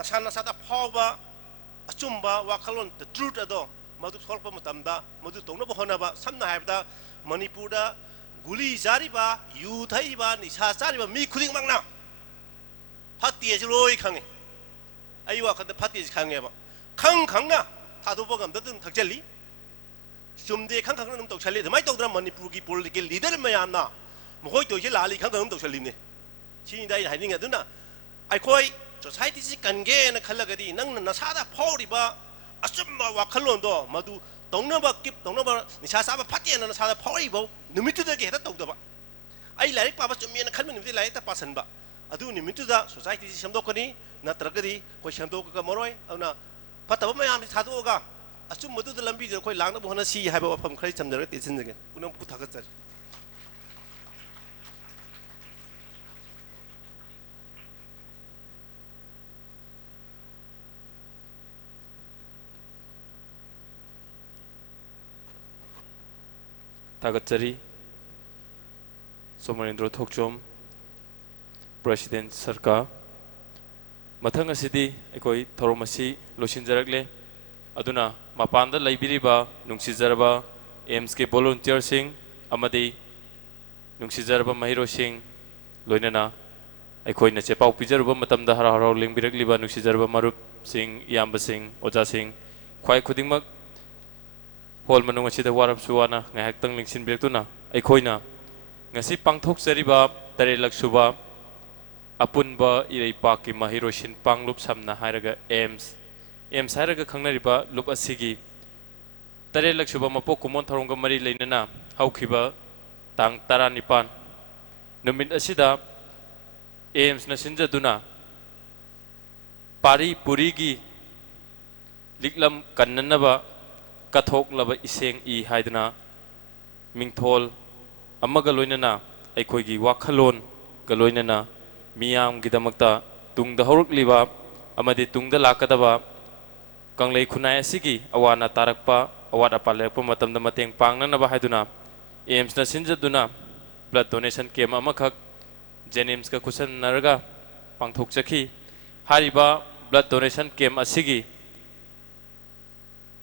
nasa nasata phawa achumba wakhalon the truth ado madu tholpa matamda madu tongna bahona ba samna haibda manipurda guli jariba yu thaiba nisa jariba mi khuding mangna phatti ejloi khange ai wa khanda phatti khange ba khangna thadoba gamda dum thakjali sumde khangna dum tokchali mai tokdra manipur gi political leader mayamna mohoi toje lali khangna dum tokchali ne chi dai haiding aduna ai khoi society si kange na khalagadi nang na nasada phoriba asumma wakhalon do madu tongnaba kip tongnaba nisa saba phatti na nasada phoribo numitu da ge heta tokdaba ai larik paba chummi na khalmi nimti laik ta pasan ba adu nimitu da society si samdokani natragadi koi samdok ka moroi auna pataba mayam thadu ga asum madu da lambi da koi langna bohna si haiba wafam khari chamjara te sinjage kunam pu thagat char Tagatchari Somarendra Thokchom President Sarkar Mathang asidi ekoi thoromasi losinjarakle aduna mapanda laibiriba nungsijaraba AIMS ke volunteer sing amadi nungsijaraba mahiro sing loinana ekoi na chepau pijaruba matamda hara hara lingbirakliba nungsijaraba marup sing iyamba sing oja sing khwai khudingmak hol manung asida warap suwana ngahaktang lingsin birakuna ekhoina ngasi pangthok jariba tarelak suba apunba iraipa ki mahiroshin panglup samna hairaga AIMS hairaga khangnariba lup asigi tarelak suba mapok kumon tharongga mari leinana haukhiba tang 19 numit asida AIMS na sinjaduna pari purigi liklam kannanaba kathok laba iseng I haidana mingthol amaga loinana aikhoigi wakhalon ga loinana miyam gidamakta tungda horukliba amadi tungda lakadaba kanglei khunai asigi awana tarakpa awat apalekpa matamda mateng pangnanaba haiduna AIMS na sinjaduna blood donation camp amakhak Jenims ka kusan naraga pangthok chakhi hariba blood donation camp asigi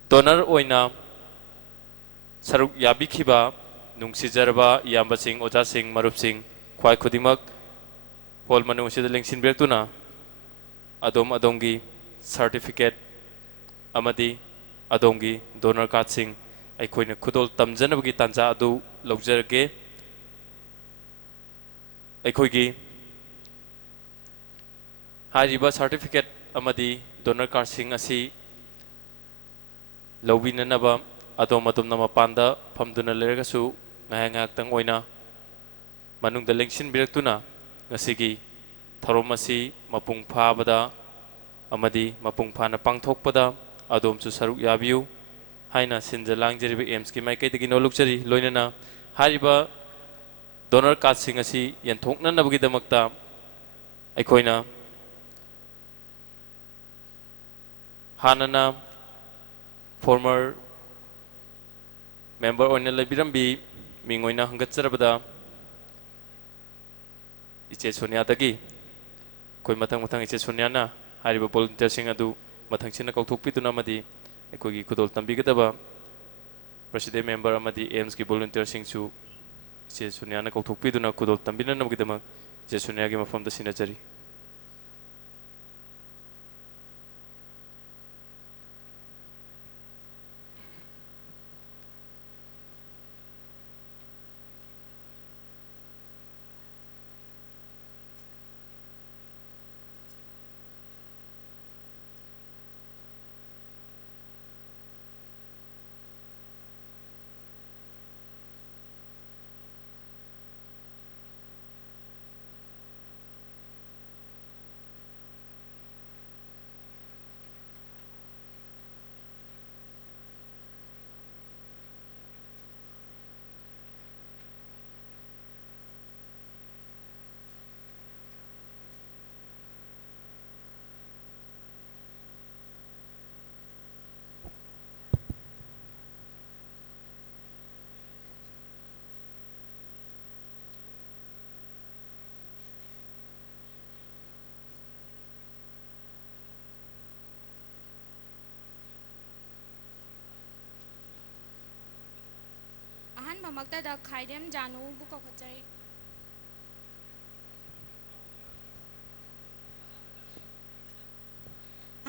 donor oina saruk yabikhiba nungsijarba iyamba sing oja sing marup sing khwai khudimak hol manung sida lengsin bektuna adongi certificate amadi adongi donor card sing aikhoina khudol tamjanabagi tanja adu logjarge aikhoigi hariba certificate amadi donor card sing asi lawinanaba adom namapanda phamduna leragasu ngahangak oina manungda lengsin birakuna ngasigi tharomasi mapung phabada amadi mapung phana pangthokpada adomsu saruk yabiu haina sinja langjariba AIMS ki maikaidagi nolukjari loinana hariba donor card sing asi yanthoknanabagi damakta aikhoina hanana former member oina labirambi mingoina hangatjarabada iche Sonia dagi koi matang iche Sonia na hariba volunteer sing adu mathang sina kauthokpiduna amadi ekogi kudol tambigadaba president member amadi AIMS ki volunteer sing chu iche Sonia na kauthokpiduna kudol tambinanabagidama iche Sonia gi mafamda sinajari ꯑꯍꯥꯟꯕꯃꯛꯇꯗ ꯈꯥꯏꯗꯦꯝ ꯖꯥꯅꯨꯕꯨ ꯀꯧꯈꯠꯆꯔꯤ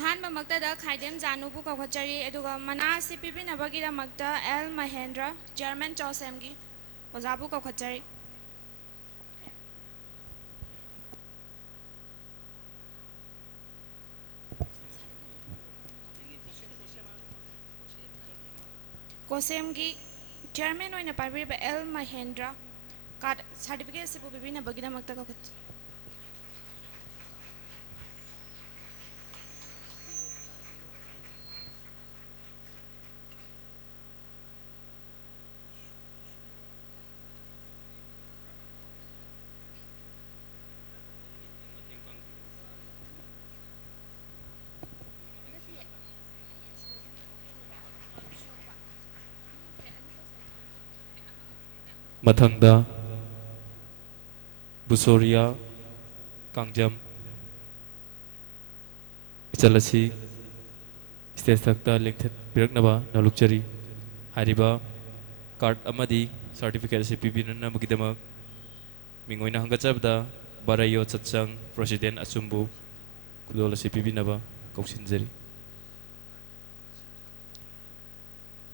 ꯑꯍꯥꯟꯕꯃꯛꯇꯗ ꯈꯥꯏꯗꯦꯝ ꯖꯥꯅꯨꯕꯨ ꯀꯧꯈꯠꯆꯔꯤ ꯑꯗꯨꯒ ꯃꯅꯥ ꯑꯁꯤ ꯄꯤꯕꯤꯅꯕꯒꯤꯗꯃꯛꯇ L Mahendra chairman ꯆꯣꯁꯦꯝꯒꯤ ꯑꯣꯖꯥꯕꯨ ꯀꯧꯈꯠꯆꯔꯤ ꯀꯣꯁꯦꯝꯒꯤ chairman ꯑꯣꯏꯅ ꯄꯥꯏꯕꯤꯔꯤꯕ L Mahendra card certificate ꯑꯁꯤꯕꯨ ꯄꯤꯕꯤꯅꯕꯒꯤꯗꯃꯛꯇ ꯀꯧꯈꯠꯆꯔꯤ ꯃꯊꯪꯗ ꯕꯨꯁꯣꯔꯤꯌꯥ ꯀꯥꯡꯖꯝ ꯏꯆꯜ ꯑꯁꯤ stage ꯊꯛꯇ ꯂꯦꯡꯊꯠꯄꯤꯔꯛꯅꯕ ꯅꯣꯜꯂꯨꯛꯆꯔꯤ ꯍꯥꯏꯔꯤꯕ card ꯑꯃꯗꯤ certificate ꯑꯁꯤ ꯄꯤꯕꯤꯅꯅꯕꯒꯤꯗꯃꯛ ꯃꯤꯡ ꯑꯣꯏꯅ ꯍꯪꯒꯠꯆꯕꯗ ꯕꯔꯥꯏꯌꯣ ꯆꯠꯆꯪ ꯄ꯭ꯔꯁꯤꯗꯦꯟ ꯑꯆꯨꯝꯕꯨ ꯈꯨꯗꯣꯜ ꯑꯁꯤ ꯄꯤꯕꯤꯅꯕ ꯀꯧꯁꯤꯟꯖꯔꯤ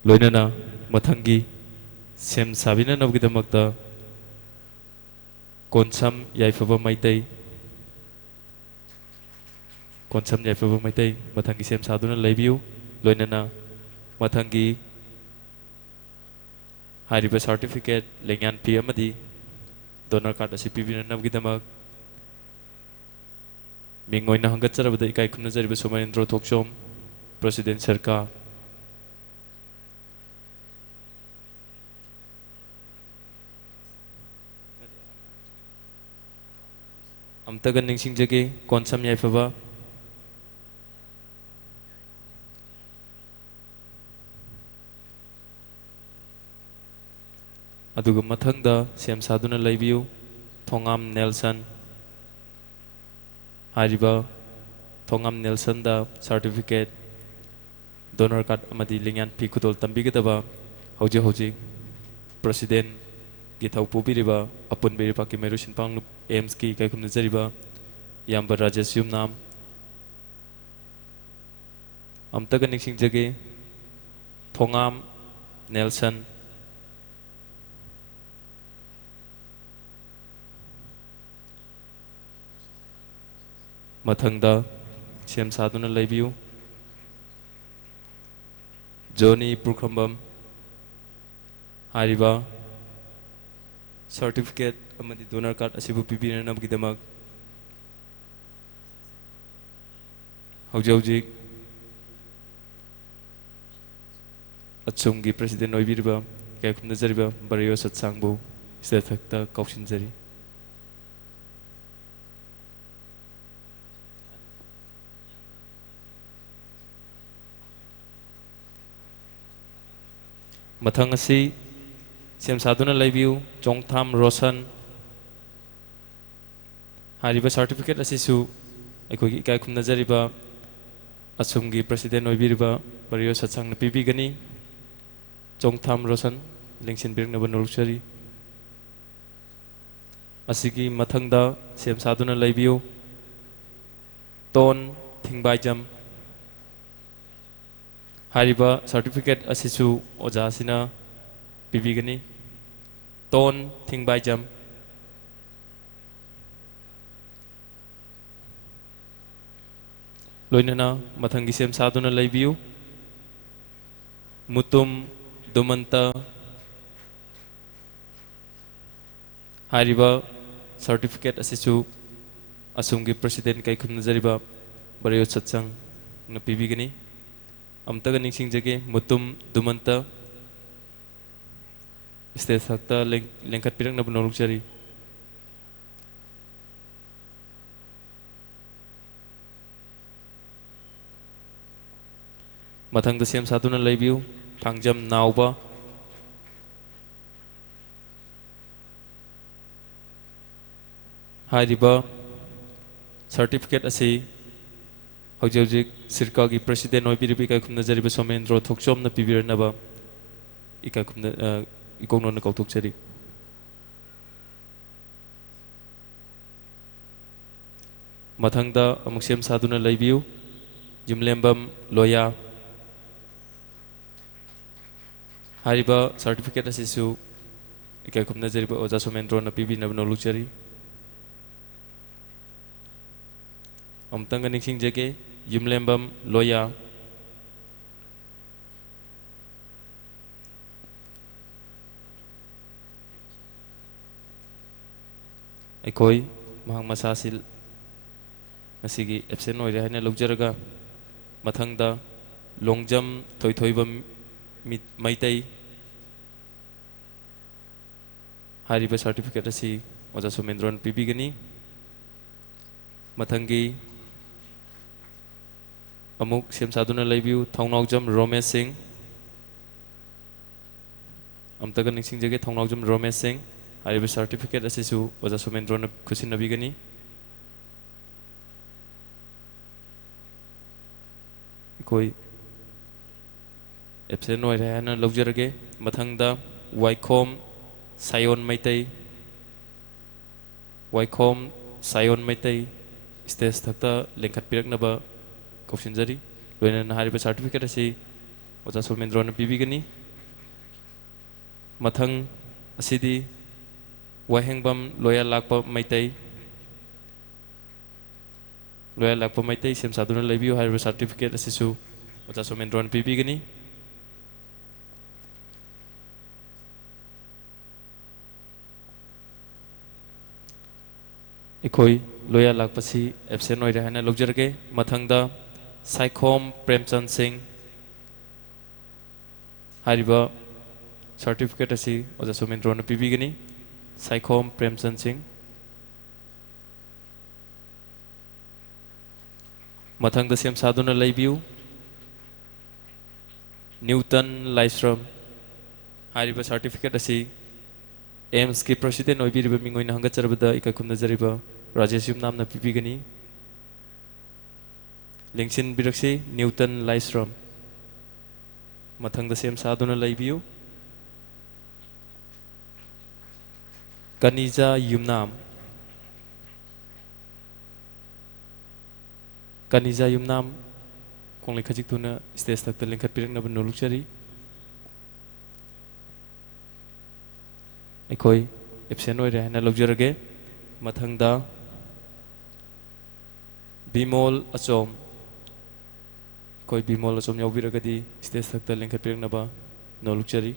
ꯂꯣꯏꯅꯅ ꯃꯊꯪꯒꯤ ꯁꯦꯝ ꯁꯥꯕꯤꯅꯅꯕꯒꯤꯗꯃꯛꯇ ꯀꯣꯟꯁꯝ ꯌꯥꯏꯐꯕ ꯃꯩꯇꯩ ꯀꯣꯟꯁꯝ ꯌꯥꯏꯐꯕ ꯃꯩꯇꯩ ꯃꯊꯪꯒꯤ ꯁꯦꯝ ꯁꯥꯗꯨꯅ ꯂꯩꯕꯤꯌꯨ ꯂꯣꯏꯅꯅ ꯃꯊꯪꯒꯤ ꯍꯥꯏꯔꯤꯕ ꯁꯥꯔꯇꯤꯐꯤꯀꯦꯠ ꯂꯦꯡꯌꯥꯟ ꯐꯤ ꯑꯃꯗꯤ ꯗꯣꯅꯔ ꯀꯥꯔꯗ ꯑꯁꯤ ꯄꯤꯕꯤꯅꯅꯕꯒꯤꯗꯃꯛ ꯃꯤꯡ ꯑꯣꯏꯅ ꯍꯪꯒꯠꯆꯔꯕꯗ ꯏꯀꯥꯏ ꯈꯨꯝꯅꯖꯔꯤꯕ ꯁꯣꯃꯦꯟꯗ꯭ꯔꯣ ꯊꯣꯛꯆꯣꯝ ꯄ꯭ꯔꯁꯤꯗꯦꯟ ꯁꯔꯀꯥꯔ ꯑꯝꯇꯒ ꯅꯤꯡꯁꯤꯡꯖꯒꯦ ꯀꯣꯟꯁꯝ ꯌꯥꯏꯐꯕ ꯑꯗꯨꯒ ꯃꯊꯪꯗ ꯁꯦꯝ ꯁꯥꯗꯨꯅ ꯂꯩꯕꯤꯌꯨ ꯊꯣꯉꯥꯝ ꯅꯦꯜꯁꯟ ꯍꯥꯏꯔꯤꯕ ꯊꯣꯉꯥꯝ ꯅꯦꯜꯁꯟꯗ ꯁꯥꯔꯇꯤꯐꯤꯀꯦꯠ ꯗꯣꯅꯔ ꯀꯥꯔꯗ ꯑꯃꯗꯤ ꯂꯦꯡꯌꯥꯟ ꯐꯤ ꯈꯨꯗꯣꯜ ꯇꯝꯕꯤꯒꯗꯕ ꯍꯧꯖꯤꯛ ꯍꯧꯖꯤꯛ ꯄ꯭ꯔꯁꯤꯗꯦꯟꯒꯤ ꯊꯧ ꯄꯨꯕꯤꯔꯤꯕ ꯑꯄꯨꯟꯕ ꯏꯔꯩꯄꯥꯛꯀꯤ ꯃꯩꯔꯨ ꯁꯤꯟꯄꯥꯡꯂꯨꯞ ꯑꯦꯝꯁꯀꯤ ꯏꯀꯥꯏꯈꯨꯝꯅꯖꯔꯤꯕ ꯏꯌꯥꯝꯕ ꯔꯥꯖꯦꯁ ꯌꯨꯝꯅꯥꯝ ꯑꯝꯇꯒ ꯅꯤꯡꯁꯤꯡꯖꯒꯦ ꯊꯣꯉꯥꯝ ꯅꯦꯜꯁꯟ ꯃꯊꯪꯗ ꯁꯦꯝ ꯁꯥꯗꯨꯅ ꯂꯩꯕꯤꯌꯨ ꯖꯣꯅꯤ ꯄꯨꯔꯈꯝꯕꯝ ꯍꯥꯏꯔꯤꯕ ꯁꯥꯔꯇꯤꯐꯤꯀꯦꯠ ꯑꯃꯗꯤ ꯗꯣꯅꯔ ꯀꯥꯔꯗ ꯑꯁꯤꯕꯨ ꯄꯤꯕꯤꯅꯅꯕꯒꯤꯗꯃꯛ ꯍꯧꯖꯤꯛ ꯍꯧꯖꯤꯛ ꯑꯆꯨꯝꯒꯤ ꯄ꯭ꯔꯁꯤꯗꯦꯟ ꯑꯣꯏꯕꯤꯔꯤꯕ ꯏꯀꯥꯏꯈꯨꯝꯅꯖꯔꯤꯕ ꯕꯔꯌꯣ ꯁꯠꯁꯥꯡꯕꯨ ꯁ꯭ꯇꯦꯖ ꯊꯛꯇ ꯀꯧꯁꯤꯟꯖꯔꯤ ꯃꯊꯪ ꯑꯁꯤ ꯁꯦꯝ ꯁꯥꯗꯨꯅ ꯂꯩꯕꯤꯌꯨ ꯆꯣꯡꯊꯥꯝ ꯔꯣꯁꯟ ꯍꯥꯏꯔꯤꯕ ꯁꯥꯔꯇꯤꯐꯤꯀꯦꯠ ꯑꯁꯤꯁꯨ ꯑꯩꯈꯣꯏꯒꯤ ꯏꯀꯥꯏ ꯈꯨꯝꯅꯖꯔꯤꯕ ꯑꯁꯨꯝꯒꯤ ꯄ꯭ꯔꯁꯤꯗꯦꯟ ꯑꯣꯏꯕꯤꯔꯤꯕ ꯕꯔꯌꯣ ꯁꯠꯁꯥꯡꯅ ꯄꯤꯕꯤꯒꯅꯤ ꯆꯣꯡꯊꯥꯝ ꯔꯣꯁꯟ ꯂꯦꯡꯁꯤꯟꯕꯤꯔꯛꯅꯕ ꯅꯣꯜꯂꯨꯛꯆꯔꯤ ꯑꯁꯤꯒꯤ ꯃꯊꯪꯗ ꯁꯦꯝ ꯁꯥꯗꯨꯅ ꯂꯩꯕꯤꯌꯨ ꯇꯣꯟ ꯊꯤꯡꯕꯥꯏꯖꯝ ꯍꯥꯏꯔꯤꯕ ꯁꯥꯔꯇꯤꯐꯤꯀꯦꯠ ꯑꯁꯤꯁꯨ ꯑꯣꯖꯥꯁꯤꯅ ꯄꯤꯕꯤꯒꯅꯤ ꯇꯣꯟ ꯊꯤꯡꯕꯥꯏꯖꯝ ꯂꯣꯏꯅꯅ ꯃꯊꯪꯒꯤ ꯁꯦꯝ ꯁꯥꯗꯨꯅ ꯂꯩꯕꯤꯌꯨ ꯃꯨꯇꯨꯝ ꯗꯨꯃꯟꯇ ꯍꯥꯏꯔꯤꯕ ꯁꯥꯔꯇꯤꯐꯤꯀꯦꯠ ꯑꯁꯤꯁꯨ ꯑꯁꯨꯝꯒꯤ ꯄ꯭ꯔꯁꯤꯗꯦꯟ ꯀꯩꯈꯨꯝꯅꯖꯔꯤꯕ ꯕꯔꯌꯣ ꯁꯠꯁꯪꯅ ꯄꯤꯕꯤꯒꯅꯤ ꯑꯝꯇꯒ ꯅꯤꯡꯁꯤꯡꯖꯒꯦ ꯃꯨꯇꯨꯝ ꯗꯨꯃꯟꯇ ꯁ꯭ꯇꯦꯖ ꯊꯛꯇ ꯂꯦꯡꯈꯠꯄꯤꯔꯛꯅꯕ ꯅꯣꯜꯂꯨꯛꯆꯔꯤ ꯃꯊꯪꯗ ꯁꯦꯝ ꯁꯥꯗꯨꯅ ꯂꯩꯕꯤꯌꯨ ꯊꯥꯡꯖꯝ ꯅꯥꯎꯕ ꯍꯥꯏꯔꯤꯕ ꯁꯥꯔꯇꯤꯐꯤꯀꯦꯠ ꯑꯁꯤ ꯍꯧꯖꯤꯛ ꯍꯧꯖꯤꯛ ꯁꯤꯔꯀꯥꯒꯤ ꯄ꯭ꯔꯁꯤꯗꯦꯟ ꯑꯣꯏꯕꯤꯔꯤꯕ ꯏꯀꯥꯏꯈꯨꯝꯅꯖꯔꯤꯕ ꯁꯣꯃꯦꯟꯗ꯭ꯔꯣ ꯊꯣꯛꯆꯣꯝꯅ ꯄꯤꯕꯤꯔꯅꯕ ꯏꯀꯣꯛꯅꯣꯅ ꯀꯧꯊꯣꯛꯆꯔꯤ ꯃꯊꯪꯗ ꯑꯃꯨꯛ ꯁꯦꯝ ꯁꯥꯗꯨꯅ ꯂꯩꯕꯤꯌꯨ ꯌꯨꯝꯂꯦꯝꯕꯝ ꯂꯣꯌꯥ ꯍꯥꯏꯔꯤꯕ ꯁꯥꯔꯇꯤꯐꯤꯀꯦꯠ ꯑꯁꯤꯁꯨ ꯏꯀꯥꯏ ꯈꯨꯝꯅꯖꯔꯤꯕ ꯑꯣꯖꯥ ꯁꯣꯃꯦꯟꯗ꯭ꯔꯣꯅ ꯄꯤꯕꯤꯅꯕ ꯅꯣꯡꯂꯨꯛꯆꯔꯤ ꯑꯃꯨꯛꯇꯪꯒ ꯅꯤꯡꯁꯤꯡꯖꯒꯦ ꯌꯨꯝꯂꯦꯝꯕꯝ ꯂꯣꯌꯥ ꯑꯩꯈꯣꯏ ꯃꯍꯥꯛ ꯃꯁꯥꯁꯤ ꯉꯁꯤꯒꯤ ꯑꯦꯕꯁꯦꯟ ꯑꯣꯏꯔꯦ ꯍꯥꯏꯅ ꯂꯧꯖꯔꯒ ꯃꯊꯪꯗ ꯂꯣꯡꯖꯝ ꯊꯣꯏꯊꯣꯏꯕꯝ ꯃꯩꯇꯩ ꯍꯥꯏꯔꯤꯕ ꯁꯥꯔꯇꯤꯐꯤꯀꯦꯠ ꯑꯁꯤ ꯑꯣꯖꯥ ꯁꯣꯃꯦꯟꯗ꯭ꯔꯣꯅ ꯄꯤꯕꯤꯒꯅꯤ ꯃꯊꯪꯒꯤ ꯑꯃꯨꯛ ꯁꯦꯝ ꯁꯥꯗꯨꯅ ꯂꯩꯕꯤꯌꯨ ꯊꯧꯅꯥꯎꯖꯝ ꯔꯣꯃꯦꯁ ꯁꯤꯡ ꯑꯝꯇꯒ ꯅꯤꯡꯁꯤꯡꯖꯒꯦ ꯊꯧꯅꯥꯎꯖꯝ ꯔꯣꯃꯦꯁ ꯁꯤꯡ ꯍꯥꯏꯔꯤꯕ ꯁꯥꯔꯇꯤꯐꯤꯀꯦꯠ ꯑꯁꯤꯁꯨ ꯑꯣꯖꯥ ꯁꯣꯃꯦꯟꯗ꯭ꯔꯣꯅ ꯈꯨꯠꯁꯤꯟꯅꯕꯤꯒꯅꯤ ꯑꯩꯈꯣꯏ ꯑꯦꯕꯁꯦꯟ ꯑꯣꯏꯔꯦ ꯍꯥꯏꯅ ꯂꯧꯖꯔꯒꯦ ꯃꯊꯪꯗ ꯋꯥꯏꯈꯣꯝ ꯁꯥꯌꯣꯟ ꯃꯩꯇꯩ ꯋꯥꯏꯈꯣꯝ ꯁꯥꯌꯣꯟ ꯃꯩꯇꯩ ꯁ꯭ꯇꯦꯖ ꯊꯛꯇ ꯂꯤꯡꯈꯠꯄꯤꯔꯛꯅꯕ ꯀꯧꯁꯤꯟꯖꯔꯤ ꯂꯣꯏꯅꯅ ꯍꯥꯏꯔꯤꯕ ꯁꯥꯔꯇꯤꯐꯤꯀꯦꯠ ꯑꯁꯤ ꯑꯣꯖꯥ ꯁꯣꯃꯦꯟꯗ꯭ꯔꯣꯅ ꯄꯤꯕꯤꯒꯅꯤ ꯃꯊꯪ ꯑꯁꯤꯗꯤ ꯋꯥꯍꯦꯡꯕꯝ ꯂꯣꯌꯥ ꯂꯥꯛꯄ ꯃꯩꯇꯩ ꯂꯣꯌꯥ ꯂꯥꯛꯄ ꯃꯩꯇꯩ ꯁꯦꯝ ꯁꯥꯗꯨꯅ ꯂꯩꯕꯤꯌꯨ ꯍꯥꯏꯔꯤꯕ ꯁꯥꯔꯇꯤꯐꯤꯀꯦꯠ ꯑꯁꯤꯁꯨ ꯑꯣꯖꯥ ꯁꯣꯃꯦꯟꯗ꯭ꯔꯣꯅ ꯄꯤꯕꯤꯒꯅꯤ ꯑꯩꯈꯣꯏ ꯂꯣꯌꯥ ꯂꯥꯛꯄꯁꯤ ꯑꯦꯕꯁꯦꯟ ꯑꯣꯏꯔꯦ ꯍꯥꯏꯅ ꯂꯧꯖꯔꯒꯦ ꯃꯊꯪꯗ ꯁꯥꯏꯈꯣꯝ ꯄ꯭ꯔꯦꯝꯆꯟ ꯁꯤꯡ ꯍꯥꯏꯔꯤꯕ ꯁꯥꯔꯇꯤꯐꯤꯀꯦꯠ ꯑꯁꯤ ꯑꯣꯖꯥ ꯁꯣꯃꯦꯟꯗ꯭ꯔꯣꯅ ꯄꯤꯕꯤꯒꯅꯤ ꯁꯥꯏꯈꯣꯝ ꯄ꯭ꯔꯦꯝꯆꯟ ꯁꯤꯡ ꯃꯊꯪꯗ ꯁꯦꯝ ꯁꯥꯗꯨꯅ ꯂꯩꯕꯤꯌꯨ ꯅ꯭ꯌꯨꯇꯟ ꯂꯥꯏꯁ꯭ꯔꯝ ꯍꯥꯏꯔꯤꯕ ꯁꯥꯔꯇꯤꯐꯤꯀꯦꯠ ꯑꯁꯤ ꯑꯦꯝꯁꯀꯤ ꯄ꯭ꯔꯁꯤꯗꯦꯟ ꯑꯣꯏꯕꯤꯔꯤꯕ ꯃꯤꯡ ꯑꯣꯏꯅ ꯍꯪꯒꯠꯆꯔꯕꯗ ꯏꯀꯥꯏ ꯈꯨꯝꯅꯖꯔꯤꯕ ꯔꯥꯖꯦꯁ ꯌꯨꯝꯅꯥꯝꯅ ꯄꯤꯕꯤꯒꯅꯤ ꯂꯦꯡꯁꯤꯟꯕꯤꯔꯛꯁꯤ ꯅ꯭ꯌꯨꯇꯟ ꯂꯥꯏꯁ꯭ꯔꯝ ꯃꯊꯪꯗ ꯁꯦꯝ ꯁꯥꯗꯨꯅ ꯂꯩꯕꯤꯌꯨ ꯀꯅꯤꯖꯥ ꯌꯨꯝꯅꯥꯝ ꯀꯅꯤꯖꯥ ꯌꯨꯝꯅꯥꯝ ꯈꯣꯡꯂꯩ ꯈꯖꯤꯛ ꯊꯨꯅ ꯁ꯭ꯇꯦꯖ ꯊꯛꯇ ꯂꯤꯡꯈꯠꯄꯤꯔꯛꯅꯕ ꯅꯣꯡꯂꯨꯛꯆꯔꯤ ꯑꯩꯈꯣꯏ ꯑꯦꯕꯁꯦꯟ ꯑꯣꯏꯔꯦ ꯍꯥꯏꯅ ꯂꯧꯖꯔꯒꯦ ꯃꯊꯪꯗ ꯕꯤꯃꯣꯜ ꯑꯆꯣꯝ ꯑꯩꯈꯣꯏ ꯕꯤꯃꯣꯜ ꯑꯆꯣꯝ ꯌꯥꯎꯕꯤꯔꯒꯗꯤ ꯁ꯭ꯇꯦꯖ ꯊꯛꯇ ꯂꯤꯡꯈꯠꯄꯤꯔꯛꯅꯕ ꯅꯣꯡꯂꯨꯛꯆꯔꯤ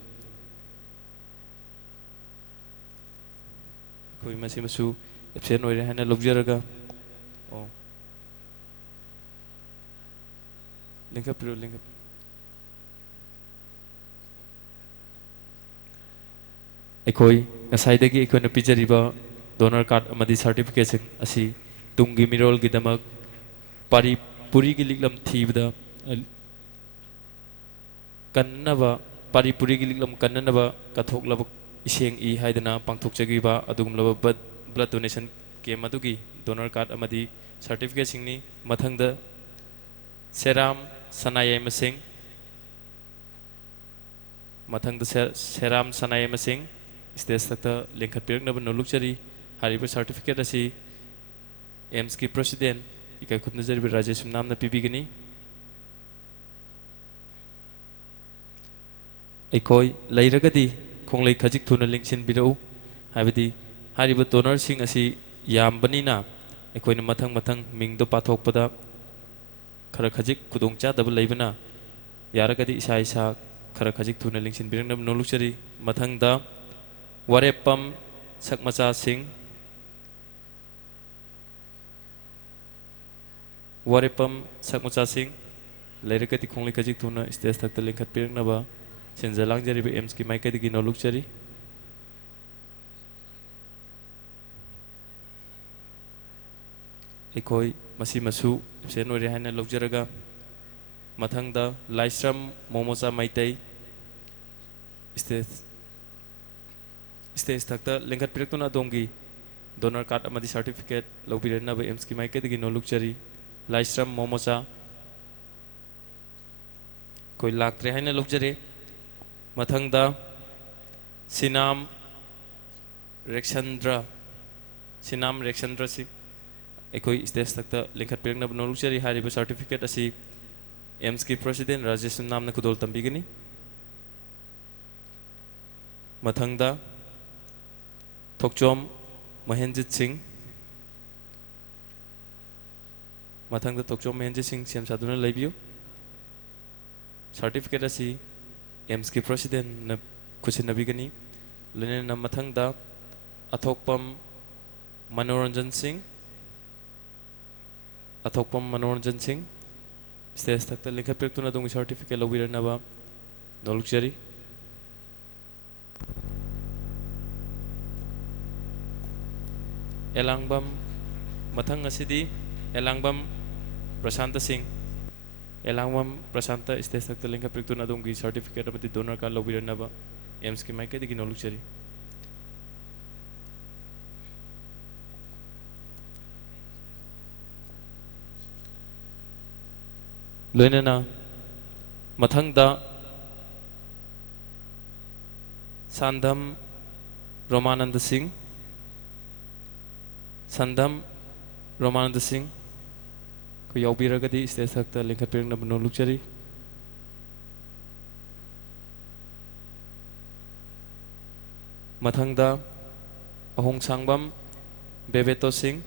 ꯑꯩꯈꯣꯏ ꯃꯁꯤꯃꯁꯨ ꯑꯦꯕꯁꯦꯟ ꯑꯣꯏꯔꯦ ꯍꯥꯏꯅ ꯂꯧꯖꯔꯒ ꯂꯤꯡꯈꯠꯄꯤꯔꯣ ꯂꯤꯡꯈꯠꯄꯤꯔꯣ ꯑꯩꯈꯣꯏ ꯉꯁꯥꯏꯗꯒꯤ ꯑꯩꯈꯣꯏꯅ ꯄꯤꯖꯔꯤꯕ ꯗꯣꯅꯔ ꯀꯥꯔꯗ ꯑꯃꯗꯤ ꯁꯥꯔꯇꯤꯐꯤꯀꯦꯠꯁꯤꯡ ꯑꯁꯤ ꯇꯨꯡꯒꯤ ꯃꯤꯔꯣꯜꯒꯤꯗꯃꯛ ꯄꯥꯔꯤ ꯄꯨꯔꯤꯒꯤ ꯂꯤꯛꯂꯝ ꯊꯤꯕꯗ ꯀꯟꯅꯕ ꯄꯥꯔꯤ ꯄꯨꯔꯤꯒꯤ ꯂꯤꯛꯂꯝ ꯀꯟꯅꯅꯕ ꯀꯠꯊꯣꯛꯂꯕ ꯏꯁꯦꯡ ꯏ ꯍꯥꯏꯗꯅ ꯄꯥꯡꯊꯣꯛꯆꯈꯤꯕ ꯑꯗꯨꯒꯨꯝꯂꯕ ꯕ꯭ꯂꯗ ꯗꯣꯅꯦꯁꯟ ꯀꯦꯝ ꯑꯗꯨꯒꯤ ꯗꯣꯅꯔ ꯀꯥꯔꯗ ꯑꯃꯗꯤ ꯁꯥꯔꯇꯤꯐꯤꯀꯦꯠꯁꯤꯡꯅꯤ ꯃꯊꯪꯗ ꯁꯦꯔꯥꯝ ꯁꯅꯥꯌꯥꯏꯃ ꯁꯤꯡ ꯃꯊꯪꯗ ꯁꯦꯔꯥꯝ ꯁꯅꯥꯌꯥꯏꯃ ꯁꯤꯡ ꯁ꯭ꯇꯦꯖ ꯊꯛꯇ ꯂꯤꯡꯈꯠꯄꯤꯔꯛꯅꯕ ꯅꯣꯡꯂꯨꯛꯆꯔꯤ ꯍꯥꯏꯔꯤꯕ ꯁꯥꯔꯇꯤꯐꯤꯀꯦꯠ ꯑꯁꯤ ꯑꯦꯝꯁꯀꯤ ꯄ꯭ꯔꯁꯤꯗꯦꯟ ꯏꯀꯥꯏ ꯈꯨꯝꯅꯖꯔꯤꯕ ꯔꯥꯖꯦꯁ ꯌꯨꯝꯅꯥꯝꯅ ꯄꯤꯕꯤꯒꯅꯤ ꯑꯩꯈꯣꯏ ꯂꯩꯔꯒꯗꯤ ꯈꯣꯡꯂꯩ ꯈꯖꯤꯛ ꯊꯨꯅ ꯂꯦꯡꯁꯤꯟꯕꯤꯔꯛꯎ ꯍꯥꯏꯕꯗꯤ ꯍꯥꯏꯔꯤꯕ ꯗꯣꯅꯔꯁꯤꯡ ꯑꯁꯤ ꯌꯥꯝꯕꯅꯤꯅ ꯑꯩꯈꯣꯏꯅ ꯃꯊꯪ ꯃꯊꯪ ꯃꯤꯡꯗꯣ ꯄꯥꯊꯣꯛꯄꯗ ꯈꯔ ꯈꯖꯤꯛ ꯈꯨꯗꯣꯡꯆꯥꯗꯕ ꯂꯩꯕꯅ ꯌꯥꯔꯒꯗꯤ ꯏꯁꯥ ꯏꯁꯥ ꯈꯔ ꯈꯖꯤꯛ ꯊꯨꯅ ꯂꯦꯡꯁꯤꯟꯕꯤꯔꯛꯅꯕ ꯅꯣꯡꯂꯨꯛꯆꯔꯤ ꯃꯊꯪꯗ ꯋꯥꯔꯦꯞꯄꯝ ꯁꯛꯃꯆꯥꯁꯤꯡ ꯋꯥꯔꯦꯞꯄꯝ ꯁꯛꯃꯆꯥꯁꯤꯡ ꯂꯩꯔꯒꯗꯤ ꯈꯣꯡꯂꯩ ꯈꯖꯤꯛ ꯊꯨꯅ ꯁ꯭ꯇꯦꯖ ꯊꯛꯇ ꯂꯤꯡꯈꯠꯄꯤꯔꯛꯅꯕ ꯁꯤꯟꯖ ꯂꯥꯡꯖꯔꯤꯕ ꯑꯦꯝꯁꯀꯤ ꯃꯥꯏꯀꯩꯗꯒꯤ ꯅꯣꯡꯂꯨꯛꯆꯔꯤ ꯑꯩꯈꯣꯏ ꯃꯁꯤꯃꯁꯨ ꯑꯦꯕꯁꯦꯟ ꯑꯣꯏꯔꯦ ꯍꯥꯏꯅ ꯂꯧꯖꯔꯒ ꯃꯊꯪꯗ ꯂꯥꯏꯁ꯭ꯔꯝ ꯃꯣꯃꯣꯆꯥ ꯃꯩꯇꯩ ꯁ꯭ꯇꯦꯖ ꯊꯛꯇ ꯂꯤꯡꯈꯠꯄꯤꯔꯛꯇꯨꯅ ꯑꯗꯣꯝꯒꯤ ꯗꯣꯅꯔ ꯀꯥꯔꯗ ꯑꯃꯗꯤ ꯁꯥꯔꯇꯤꯐꯤꯀꯦꯠ ꯂꯧꯕꯤꯔꯛꯅꯕ ꯑꯦꯝꯁꯀꯤ ꯃꯥꯏꯀꯩꯗꯒꯤ ꯅꯣꯡꯂꯨꯛꯆꯔꯤ ꯂꯥꯏꯁ꯭ꯔꯝ ꯃꯣꯃꯣꯆꯥ ꯑꯩꯈꯣꯏ ꯂꯥꯛꯇ꯭ꯔꯦ ꯍꯥꯏꯅ ꯂꯧꯖꯔꯦ ꯃꯊꯪꯗ Sinam Rexandra Sinam Rexandra si ekoi stage takta lengkhat pirang na bonoluchari hariba certificate asi AIMS ki president Rajesh nam na kudol tambigani mathangda Thokchom Mahenjit Singh Mathangda Thokchom Mahenjit Singh siam saduna laibiu certificate asi AIMS ki president na kusin nabigani lene na mathangda Athokpam Manoranjan Singh Athokpam Manoranjan Singh stage takta lengkhat pirtuna dung certificate lobiranaba nolukjari Elangbam mathang asidi Elangbam Prashanta Singh Elangbam Prashanta stage takta lengkhat pirtuna dung certificate amati donor card lobiranaba AIMS ki maika digi nolukjari Loinana mathangda Sandham Ramananda Singh Sandham Ramananda Singh ko yaubiragadi stage takta lengkhat pirang na bonoluchari mathangda Ahong Sangbam Bebeto Singh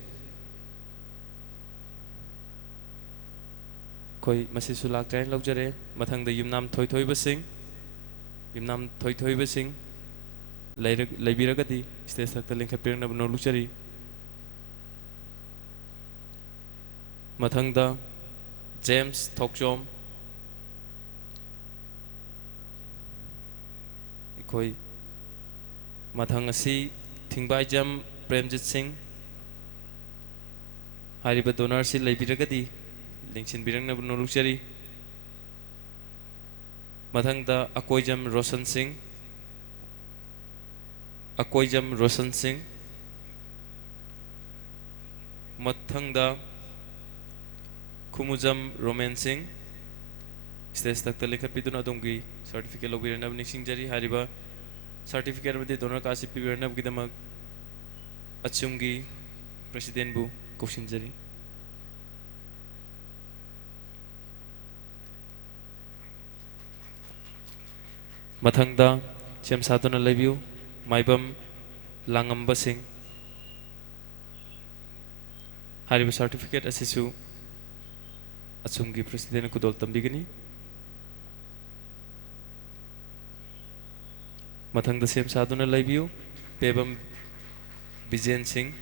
koi masisu laktrain laujare mathangda Yumnam Thoithoiba Singh Yumnam Thoithoiba Singh laibiragadi stage takta lengkhat pirang na bonoluchari mathangda James Thokchom koi mathang asi Thingbaijam Premjit Singh hariba donor si laibiragadi lingsin birang na bonoluchari mathangda Akoijam Roshan Singh Akoijam Roshan Singh mathangda Kumujam Roman Singh stage takta lengkhat pituna dongi certificate lobiranaba ningsingjari hariba certificate amati donor card si pibiranaba gidamak achumgi president bu kausinjari mathangda siam saduna laibiu Maibam Langamba Singh hariba certificate asisu achumgi president kudol tambigani mathangda siam saduna laibiu Pebam Bijen Singh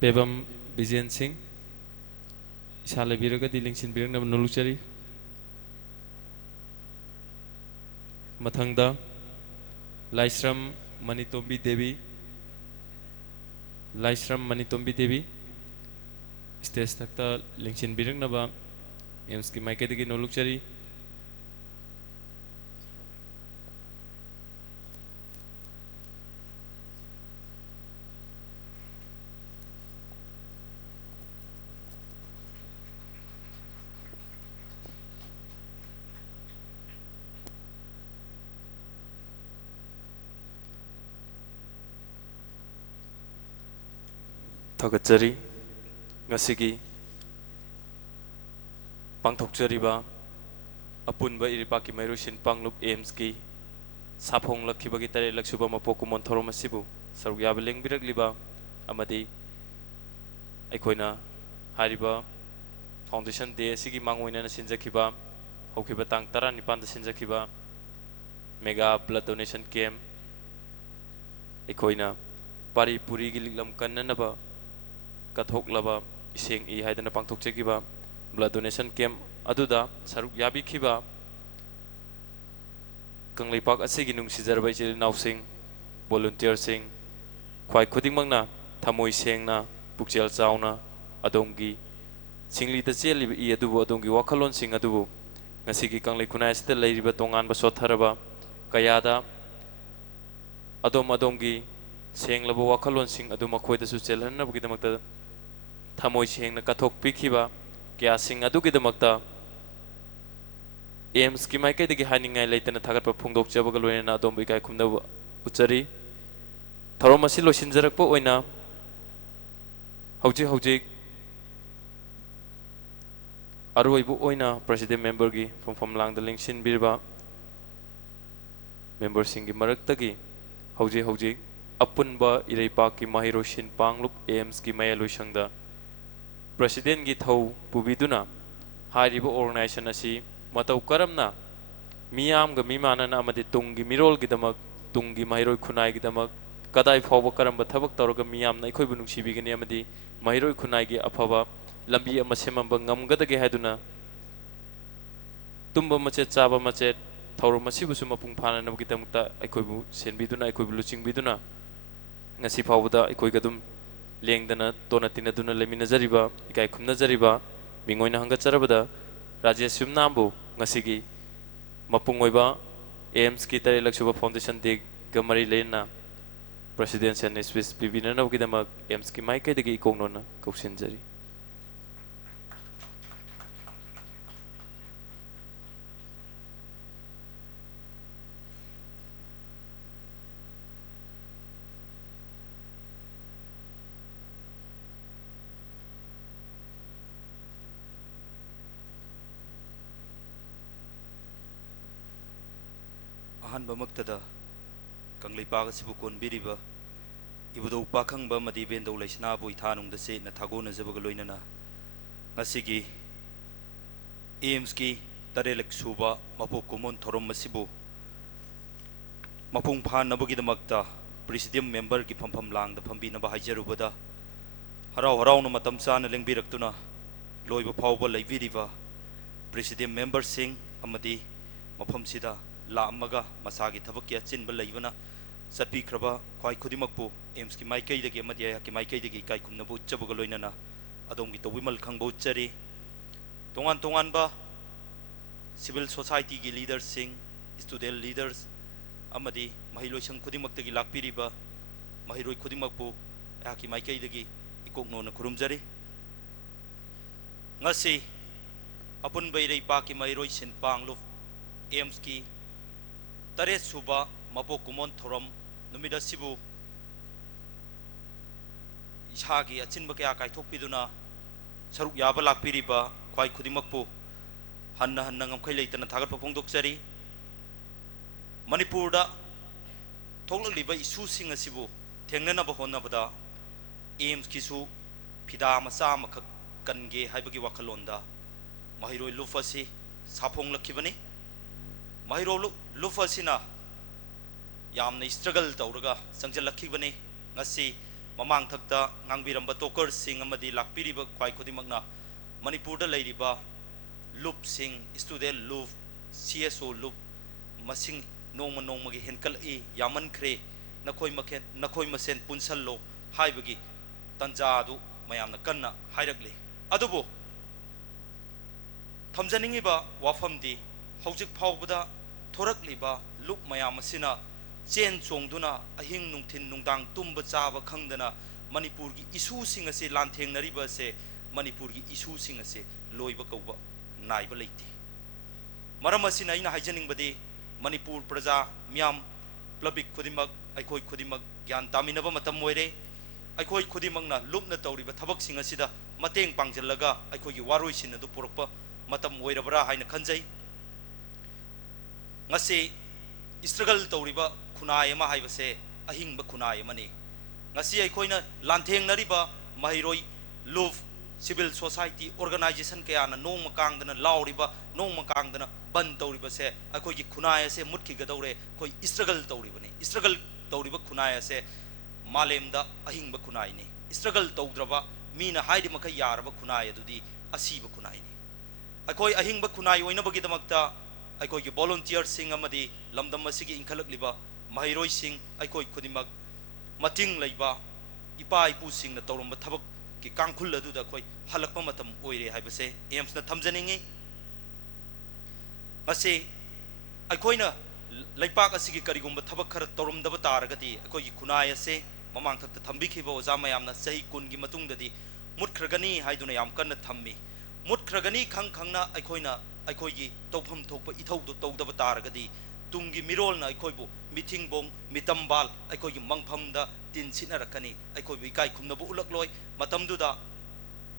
Pebam Bijen Singh isa laibiragadi lingsin birang na bonoluchari mathangda Laisram Manitombi Devi Laisram Manitombi Devi stage takta lingsin birang naba AIMS ki maika digi nolukchari Thagachari ngasigi pangthokchariba apunba iripaki mairusin panglup AIMS ki saphong lakhibagi tare laksuba mapokumon thorom asibu saruk yaba lengbirakliba amadi aikoina hariba foundation day asigi mangoina na sinjakhiba hokiba tang 19 da sinjakhiba mega blood donation camp aikoina pari puri gi liklam kannanaba kathoklaba iseng I haidana pangthokchegiba blood donation camp aduda saruk yabikhiba kangleipak asigi nungsijarba ichil nausing volunteer sing khwai khudingmangna thamoi sengna pukchel chauna adonggi singli da cheliba I adubu adonggi wakhalon sing adubu ngasigi kanglei khunai asita leiriba tongan ba sotharaba kayada adonggi senglaba wakhalon sing adu makhoida su chelhanna bugidamakta thamoi sengna kathok pikhiba kya sing adu gidamakta AIIMS की माइकैदगी हानिंगाई लेतना थागतपा फोंदोकचबगा लोइना अदोमबु इकाय खुमनबु उच्चरी थौरम असी लोइसिनजरकपा ओइना हौजिक हौजिक अरुइबु ओइना president member की फमफम Langda लिंगसिनबिरबा member सिंगी मरक्तगी हौजिक हौजिक अपुनबा इरैपाक की माहिरोसिन पांगलुप AIIMS की माया लोइसंगदा president की थौ पुबिदुना हारिबो organisation असी मतौ करमना मियामगा मिमानना अमदि तुंगी मिरोलगिदमक तुंगी माहिरोय खुनाइगिदमक कदाई फावबा करम थबक तौरगा मियामना अखोइबु नुंसिबिगनि अमदि माहिरोय खुनाइगी अफबा लंबी अमा सेमंबा ngamgadage haiduna tumba machet chaba machet thaurum masibusu mapung phana nabgidamta aikoibu senbiduna aikoibu luchingbiduna ngasi fawda aikoigadum lengdana tona tinaduna leminajariba ikai khumnajariba mingoina hanga charabada rajesh yumnambu ngasigi mapung oiba aims ki tare laksuba foundation de gamari lena president and speech bibina nabgidamak aims ki mai kaidagi ikongnona kausinjari अहनबमक्तदा कंगलेपाग सिबु कोनबिरिबा इबुदौ पाखंबा मदि बेंदौ लेसना बु इथानुंगदा से न थागोना जबग लोइनना ngasiगी AIIMS की तरेलक सुबा मपो कुमोन theorem मसिबु मपुंग फान नबगिदमक्ता presidium member की फमफम लांगदा फंबिनबा हाइजरुबदा हराव हरावना मतम चाना लेंबिरक्तुना लोइबा फावबा लैबिरिबा प्रेसिडियम मेंबर सिंग अमदि मफम सिदा लामगा मसागी थबक की अचिनब लैबना चटपीख्रबा ख्वाई खुदिमकपु एम्स की माइकैदगी अमदि की माइकैदगी इकाई खुमनबु उच्चबग लोइनना अदोंगी तौबिमल खंबो उच्चरी तोंगान तोंगानबा सिविल सोसाइटी की लीडर्स सिंग स्टूडेंट लीडर्स अमदि महिलोइसंग खुदिमक्तगी लाक्पिरिबा महिरोय खुदिमकपु याकी माइकैदगी इकोकनोना खुरुमजरी ngasi apun bairei pa ki mairoi sin panglu एम्स की तरे सुबा मपो कुमोन थोरम नुमिदा सिबु इसागी अचिनब क्या कायथोकपिदुना सरुक याबा लाक्पिरिबा ख्वाई खुदिमकपु हन्ना हन्ना ngमखै लेतना थागतपा फोंदोकचरी मणिपुरदा थोकलिबा इशूसिंग असिबु थेंगननबा होनबदा एम्स किसु फिदा मचा मखक कनगे हाइबगी वखलोंदा महिरोय लुफसी साफोंग लखिबनी महिरो लुफसिना यामना struggle तौरगा संजलखिबनी ngasi mamang thakta ngangbiramba toker sing amadi lakpiriba khwai khodimakna manipur da leiriba loop sing student loop cso loop masing nongma nongma gi henkal e yaman khre nakhoi masen punsallo haibagi tanja adu mayamna kanna hairakle adubo thamjaningiba wafamdi हौजिक फावबदा थोरकलिबा लुक मयाम असिना चेन चोंगदुना अहिंग नुंथिन नुंदांग तुम्ब चाबा खंगदना मणिपुर की issue सिंग असे लांथेंगनरिबा से मणिपुर की इशू सिंग असे लोइबा कौबा नाइबा लेते मरम असिना इना हाइजनिंगबदे मणिपुर प्रजा मियाम प्लबिक खुदिमक अखोय खुदिमक ज्ञान तामिनबा मतम ओइरे अखोय खुदिमकना लुपना तौरिबा थबक सिंग असिदा मतेंग पांगजलगा अखोयगी वारोइसिन अदु पुरकपा मतम ओइरबरा हाइना खंजै ngasi struggle tawriba khunai ama haibase ahingba khunai amani ngasi aikoina lantheng mahiroi love civil society organization kayana nongma kangdana lauriba nongma kangdana ban tawriba se aikoigi khunai ase mutki gadore koi struggle tawribani struggle tawriba khunai ase malemda ahingba khunai ni struggle tawdraba mina haidi makai yaraba khunai adudi asiba khunai ni akoi ahingba khunai oinabagi damakta अखोई volunteer सिंग अमदी लमदम असिगी इंखलकलिबा महिरोई सिंग अखोई खुदिमक मतिंग लैबा इपा इपू सिंग न तौरम थबक की कांखुल अदुदा अखोई हलकपा मतम ओइरे हाइबसे एम्स न थमजनिंगी असे अखोइना लैपाक असिगी करिगुंबा थबक खर तौरमदब तारगदी अखोई खुनाय असे ममांग थक्ता थंबिखिबा ओजा मयामना सही कुनगी मतुंगददी मुटख्रगनी हाइदुना याम कन्न थम्मी मुटख्रगनी खंग खंगना अखोइना ꯑꯩꯈꯣꯏꯒꯤ ꯇꯧꯐꯝ ꯊꯣꯛꯄ ꯏꯊꯧꯗꯣ ꯇꯧꯗꯕ ꯇꯥꯔꯒꯗꯤ ꯇꯨꯡꯒꯤ ꯃꯤꯔꯣꯜꯅ ꯑꯩꯈꯣꯏꯕꯨ ꯃꯤꯊꯤꯡꯕꯣꯡ ꯃꯤꯇꯝꯕꯥꯜ ꯑꯩꯈꯣꯏꯒꯤ ꯃꯪꯐꯝꯗ ꯇꯤꯟ ꯁꯤꯠꯅꯔꯛꯀꯅꯤ ꯑꯩꯈꯣꯏꯕꯨ ꯏꯀꯥꯏ ꯈꯨꯝꯅꯕ ꯎꯠꯂꯛꯂꯣꯏ ꯃꯇꯝꯗꯨꯗ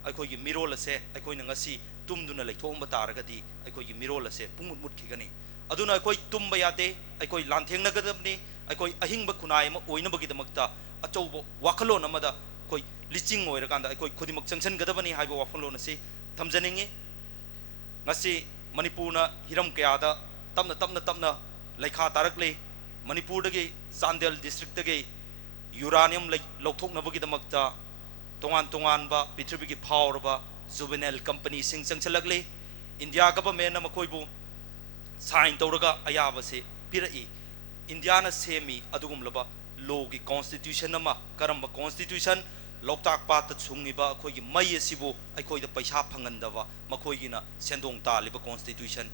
ꯑꯩꯈꯣꯏꯒꯤ ꯃꯤꯔꯣꯜ ꯑꯁꯦ ꯑꯩꯈꯣꯏꯅ ꯉꯁꯤ ꯇꯨꯝꯗꯨꯅ ꯂꯩꯊꯣꯛꯑꯝꯕ ꯇꯥꯔꯒꯗꯤ ꯑꯩꯈꯣꯏꯒꯤ ꯃꯤꯔꯣꯜ ꯑꯁꯦ ꯄꯨꯡꯃꯨꯠ ꯃꯨꯠꯈꯤꯒꯅꯤ ꯑꯗꯨꯅ ꯑꯩꯈꯣꯏ ꯇꯨꯝꯕ ꯌꯥꯗꯦ ꯑꯩꯈꯣꯏ ꯂꯥꯟꯊꯦꯡꯅꯒꯗꯕꯅꯤ ꯑꯩꯈꯣꯏ ꯑꯍꯤꯡꯕ ꯈꯨꯟꯅꯥꯏ ꯑꯃ ꯑꯣꯏꯅꯕꯒꯤꯗꯃꯛꯇ ꯑꯆꯧꯕ ꯋꯥꯈꯜꯂꯣꯟ ꯑꯃꯗ ꯑꯩꯈꯣꯏ ꯂꯤꯆꯤꯡ ꯑꯣꯏꯔꯀꯥꯟꯗ ꯑꯩꯈꯣꯏ ꯈꯨꯗꯤꯡꯃꯛ ꯆꯪꯁꯤꯟꯒꯗꯕꯅꯤ ꯍꯥꯏꯕ ꯋꯥꯈꯜꯂꯣꯟ ꯑꯁꯤ ꯊꯝꯖꯅꯤꯡꯉꯤ ꯉꯁꯤ ꯃꯅꯤꯄꯨꯔꯅ ꯍꯤꯔꯝ ꯀꯌꯥꯗ ꯇꯞꯅ ꯇꯞꯅ ꯇꯞꯅ ꯂꯩꯈꯥ ꯇꯥꯔꯛꯂꯤ ꯃꯅꯤꯄꯨꯔꯗꯒꯤ ꯆꯥꯟꯗꯦꯜ ꯗꯤꯁꯇ꯭ꯔꯤꯛꯇꯒꯤ ꯌꯨꯔꯥꯅꯤꯌꯝ ꯂꯧꯊꯣꯛꯅꯕꯒꯤꯗꯃꯛꯇ तोान तोान पृथ्वी की फावरब जुवेनाइल कंपनी चंचलगली इंडिया गवर्नमेंट मखोइबु साइन तौरगा अयाब से पिरई इंडिया सेमी अदुगुमलब लॉ की कॉन्स्टिट्यूशन करम कॉन्स्टिट्यूशन लोकताक पात सुंगिब अखोई मई असिबु अखोई पैसा फंगनदब मखोइगिना सेंदोंग तालिब कॉन्स्टिट्यूशन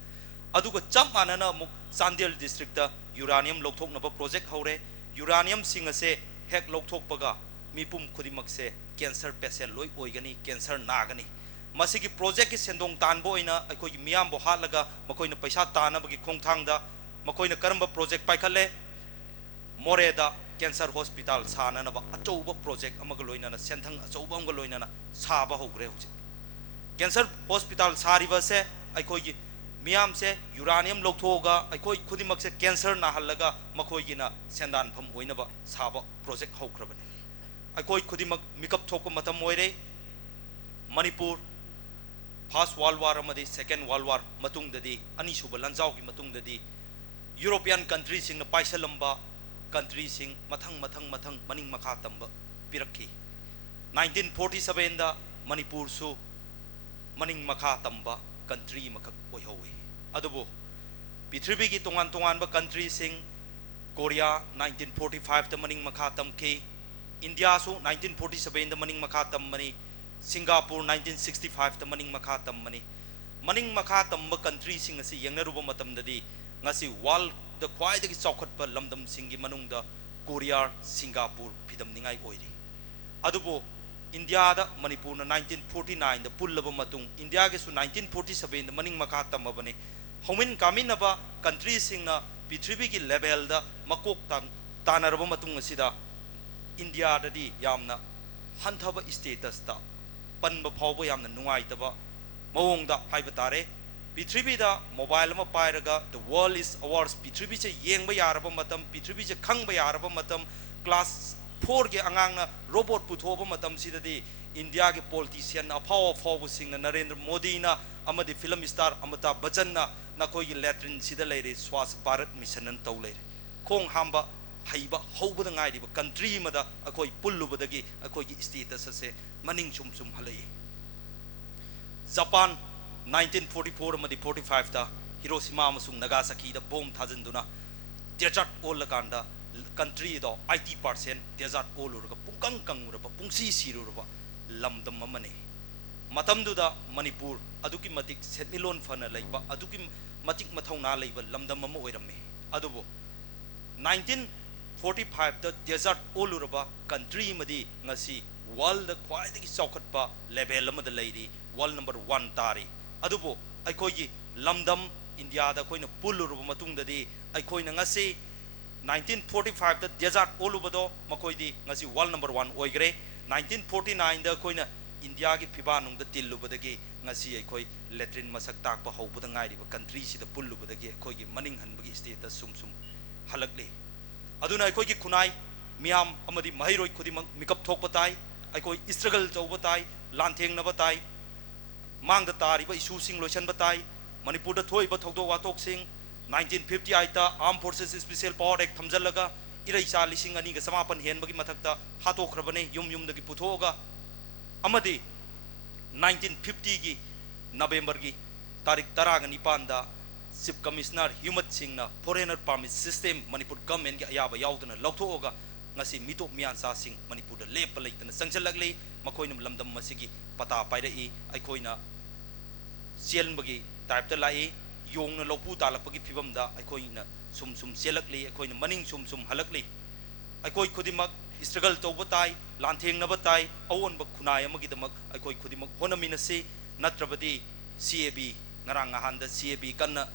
अदुग चप मानना अमुक चांदेल डिस्ट्रिक्ट यूरानियम लौथोकनब प्रोजेक्ट हौरे यूरानियम सिंग असे हेक लौथोकपगा मिपुम खुदिमक से कैंसर पेशेंट लोई ओइगनी कैंसर नागनी मसिगी प्रोजेक्ट की सेंदोंग तानबो ओइना अखोई मियाम बो हालगा मखोइना पैसा तानबगी खोंगथांगदा मखोइना करंब प्रोजेक्ट पाइखले मोरेदा कैंसर हॉस्पिटल साननब अचौब प्रोजेक्ट अमग लोइना सेंथंग अचौब अमग लोइना साबा होग्रे हुजे कैंसर हॉस्पिटल सारिबा से अखोई मियाम से यूरानियम लौथोगा अखोई खुदिमक से कैंसर नाहलगा मखोइगिना सेंदान फम ओइनबा साबा प्रोजेक्ट हौख्रबने अखोई खुदिमक मिकअप थोक मतम ओइरे मणिपुर फर्स्ट वर्ल्ड वार अमदी सेकेंड वर्ल्ड वार मतुंगददी अनीसुब लंजाव की मतुंगददी यूरोपियन कंट्री सिंग पाइसलंबा कंट्री सिंग मथंग मथंग मथंग मनिंग मखा तंब पिरखी 1947 दा मणिपुर सु मनिंग मखा तंब कंट्री मखक ओइहोवे अदुबो पृथ्वी की तोंगान तोंगान कंट्री सिंग कोरिया 1945 दा मनिंग मखा तंबकी इंडिया सु 1947 दा मनिंग मखा तंबनी सिंगापुर 1965 दा मनिंग मखा तंबनी मनिंग मखा तंब कंट्री सिंग असि यंगनरुब मतमददी ngasi wal the khwaidagi chawkhatpa lamdam singi manungda korea singapore phidam ningai oiri adubo india da manipur na 1949 da pullaba matung india ge su 1947 da maning makha tamabane homin kaminaba country singna prithvi gi level da makok tanaraba matung asida india da di yamna hanthaba status da panba phawba yamna nungai taba mawong da haiba tare Prithvi mobile पाइरगा the world is ours Prithvi से येंब यारब मतम पृथ्वी से खंब यारब मतम class 4 के अंगांग robot पुथोब मतम सिददी India के politician अफाव अफाव सिंग नरेंद्र मोदी ना अमदी फिल्म स्टार अमिताभ बच्चन ना नकोई लैट्रिन सिद लेरे स्वास भारत मिशन न तौ लेरे खोंग हांबा हईबा हौबद ngairiba कंट्री मदा अखोई पुल्लुबदगी अखोई स्टेटस से मनिंग सुम सुम हलई जापान 1944 मदी 45 दा हिरोशिमा अमसुंग नागासाकी दा बोम थाजनदुना डेजर्ट ओल कांदा कंट्री दो 80% डेजर्ट ओल उरगा पुंकंग कंगुरबा पुंसी सिरुरबा लमदम अमने मतमदुदा मणिपुर अदुकी मतिक सेटमिलोन फना लैबा अदुकी मतिक मथौना लैबा लमदम अम ओइरमे अदुबो 1945 दा डेजर्ट ओल उरबा कंट्री मदी ngasi वर्ल्ड ख्वाइदगी चौखटपा लेवल अमदा लैरी वर्ल्ड नंबर 1 तारी अदुबो अखोई लमदम इंडिया दा कोइना पुल्लुरब मतुंगददी अखोइना ngasi 1945 दा डेजर्ट ओलुबदो मखोइदी ngasi वर्ल्ड नंबर 1 ओइग्रे 1949 दा कोइना इंडिया की फिबा नुंग दा तिल्लुबदगी ngasi अखोइ लेट्रिन मसक ताकपा हौबद ngairiba कंट्री सिदा पुल्लुबदगी अखोइगी मनिंग हनबगी स्टेटस सुम सुम हलकले अदुना अखोइगी खुनाई मियाम अमदी महिरोइ खुदिमक मिकअप थोकपताई अखोइ स्ट्रगल तौबताई लांथेंगनबताई मांग तारीब इशू सिंग लोशन बताई मणिपुर थोब थौदो वातोक सिंग 1958 arm forces special power act थमजलगा इरैसा लिसिंग अनी समापन हेनबगी मथक्ता हातोख्रबने युम युमदगी पुथोगा अमदी 1950 की नवेंबर की तारीख 19 दा चीफ कमिश्नर ह्यूमत सिंह ना foreigner permit system Manipur government के अयाब यावदना लौथोगा ngasi mitok miyansa sing manipur da lep leitana sangjalagli makoina lamdam masigi pata pairei aikoina sielbagi type ta lai yongna lopu talapagi phibam da aikoina sum sum selakli aikoina maning sum sum halakli aikoi khudimak struggle tawba tai lanthengna ba tai awon ba khunai amagi damak aikoi khudimak honaminasi natrabadi CAB ngarang ngahan da CAB kanna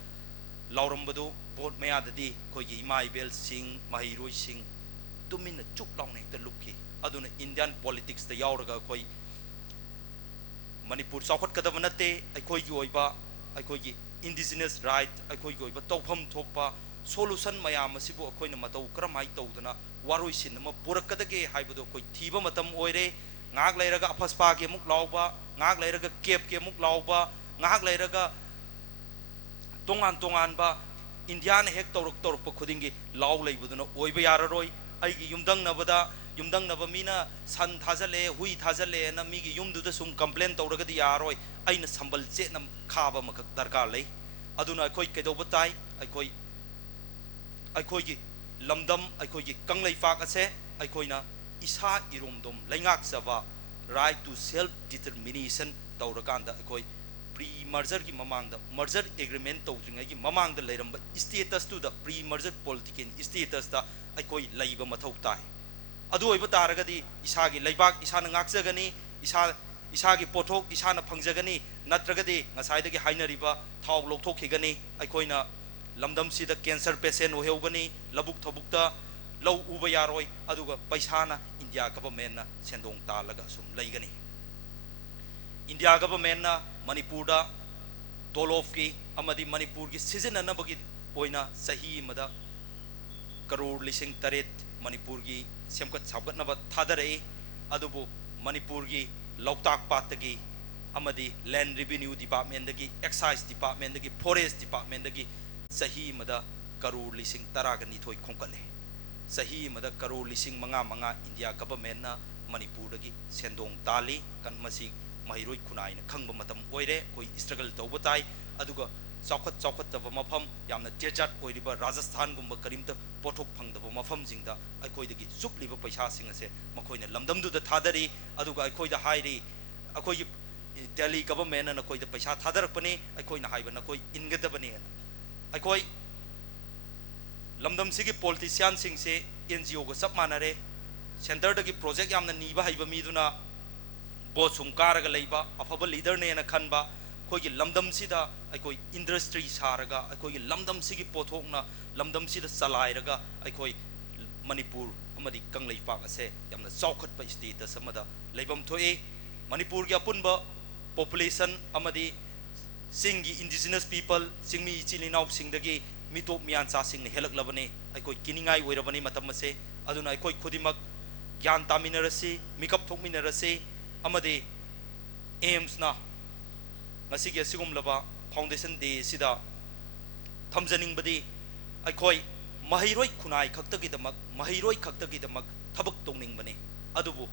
laurambadu vote maya dadi koi gi mai bel sing mahiroi sing tumina chup laune ta lukki aduna Indian politics ta yauraga koi Manipur saukhat kadaba nate aikoi gi oiba aikoi gi indigenous right aikoi gi oiba tawpham thokpa solution mayam asibu akoina matau karamai tawdana waroi sin ma purakadage haibado koi thiba matam oire ngak leiraga afaspa ge muk lawba ngak leiraga kep ke muk lawba ngak leiraga tongan ba Indian hek torok pa khudingi law leibuduna oiba yararoi aigi yumdang naba mina san thajale hui thajale na migi yumduda sum complain tawragadi yaroi aina sambal che nam khaba makak darkar lei aduna akoi kedoba tai aikoi gi lamdam aikoi gi kanglei fak ase aikoina isa iromdom laingak sava right to self determination tawraganda aikoi pre merger ki mamang da merger agreement tawdringai gi mamang da leiramba status to the pre merger political status da aikoi laiba mathau tai adu oiba taragadi isa gi leibak isa na ngaksagani isa gi pothok isa na phangjagani natragadi ngasai da gi hainariba thau lokthokigani aikoina lamdam sida cancer patient ohewgani labuk thobukta low uba yaroi aduga paisana India government na sendong talaga sum laigani India government na Manipur da tolof ki amadi Manipur ki season na bagi oina sahi mada crore lising taret Manipur ki semkat sabkat na ba thadare adubu Manipur ki loktak patagi amadi land revenue department dagi excise department dagi forest department dagi sahi mada crore lising taragani thoi khongkale sahi mada crore lising manga India government na Manipur dagi sendong tali kan masi mahiroi kunai na khangba matam oire koi struggle tawba tai aduga chawkhat taba mafam yamna desert oiriba Rajasthan gumba karimta pothok phangdaba mafam jingda aikoi dagi supliba paisa sing ase makoina lamdam du da thadari aduga aikoi da hairi akoi Delhi government na koi da paisa thadarakpani aikoi na haiba na koi ingadabani aikoi lamdam sigi politician sing se NGO ga sab manare center dagi project yamna niba haiba miduna bosum karaga leiba afaba leader ne na khanba koigi lamdam sida aikoi industry saraga aikoi lamdam sigi pothokna lamdam sida salairaga aikoi Manipur amadi kanglei pak ase yamna chawkhat pa status amada leibam thoi Manipur gi apunba population amadi singi indigenous people singmi chilinau singdagi mitop mian cha sing ne helak labane aikoi kiningai oirabani matam ase aduna aikoi khodimak gyan taminarasi mikap thokminarasi amadi aims na ngasigi asigum laba foundation day sida thamjaning badi aikoi mahiroi khunai khaktagi damak mahiroi khaktagi damak thabak tongning bane adubu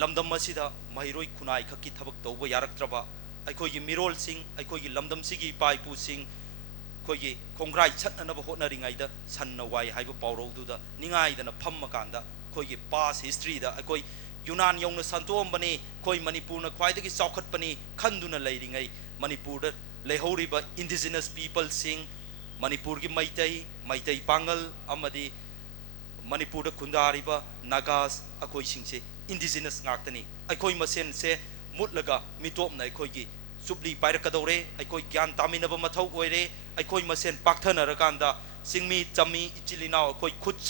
lamdam asida mahiroi khunai khakki thabak tawba yaraktraba aikoi gi mirol sing aikoi gi lamdam sigi paipu sing koi gi kongrai chatna ba hotnari ngai da sanna wai haiba pawro du da ningai da na phamma kanda koi gi past history da aikoi Yunan yong na santom bani koi Manipur na kwai dagi chawkhat pani khanduna leiringai Manipur da lehoriba indigenous people sing Manipur gi maitai pangal amadi Manipur da khundariba nagas akoi sing se indigenous ngaktani aikoi masen se mutlaga mitop na aikoi gi supli pairakadore aikoi gyan taminaba mathau oire aikoi masen pakthana rakanda singmi chami ichilina akoi khut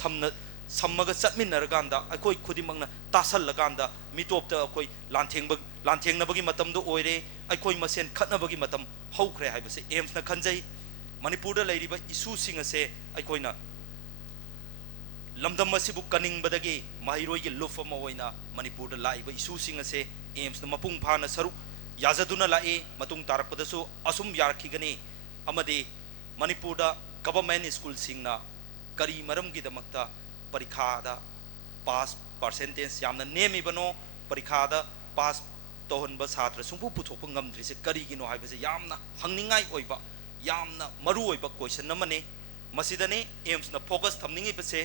sammaga chatminaraganda aikoi khudimangna tasalaganda mitopta akoi lanthengnabagi matamdo oire aikoi masen khatnabagi matam haukhre haibase aims na khanjai Manipur da leiriba issue sing ase aikoina lamdam asibu kaning badagi mahiroi gi lufa ma oina Manipur da laiba issue sing ase aims na mapung phana saru yazaduna lai matung tarakpadasu asum yarkhigani amadi Manipur da government school sing na kari maram gi damakta parikha da pass percentage yamna nemi bano parikha da pass tohonba satra sungpu puthokpa ngamdri se kari gi no haibase yamna hangningai oiba yamna maru oiba question namane masidane aims na focus thamningi base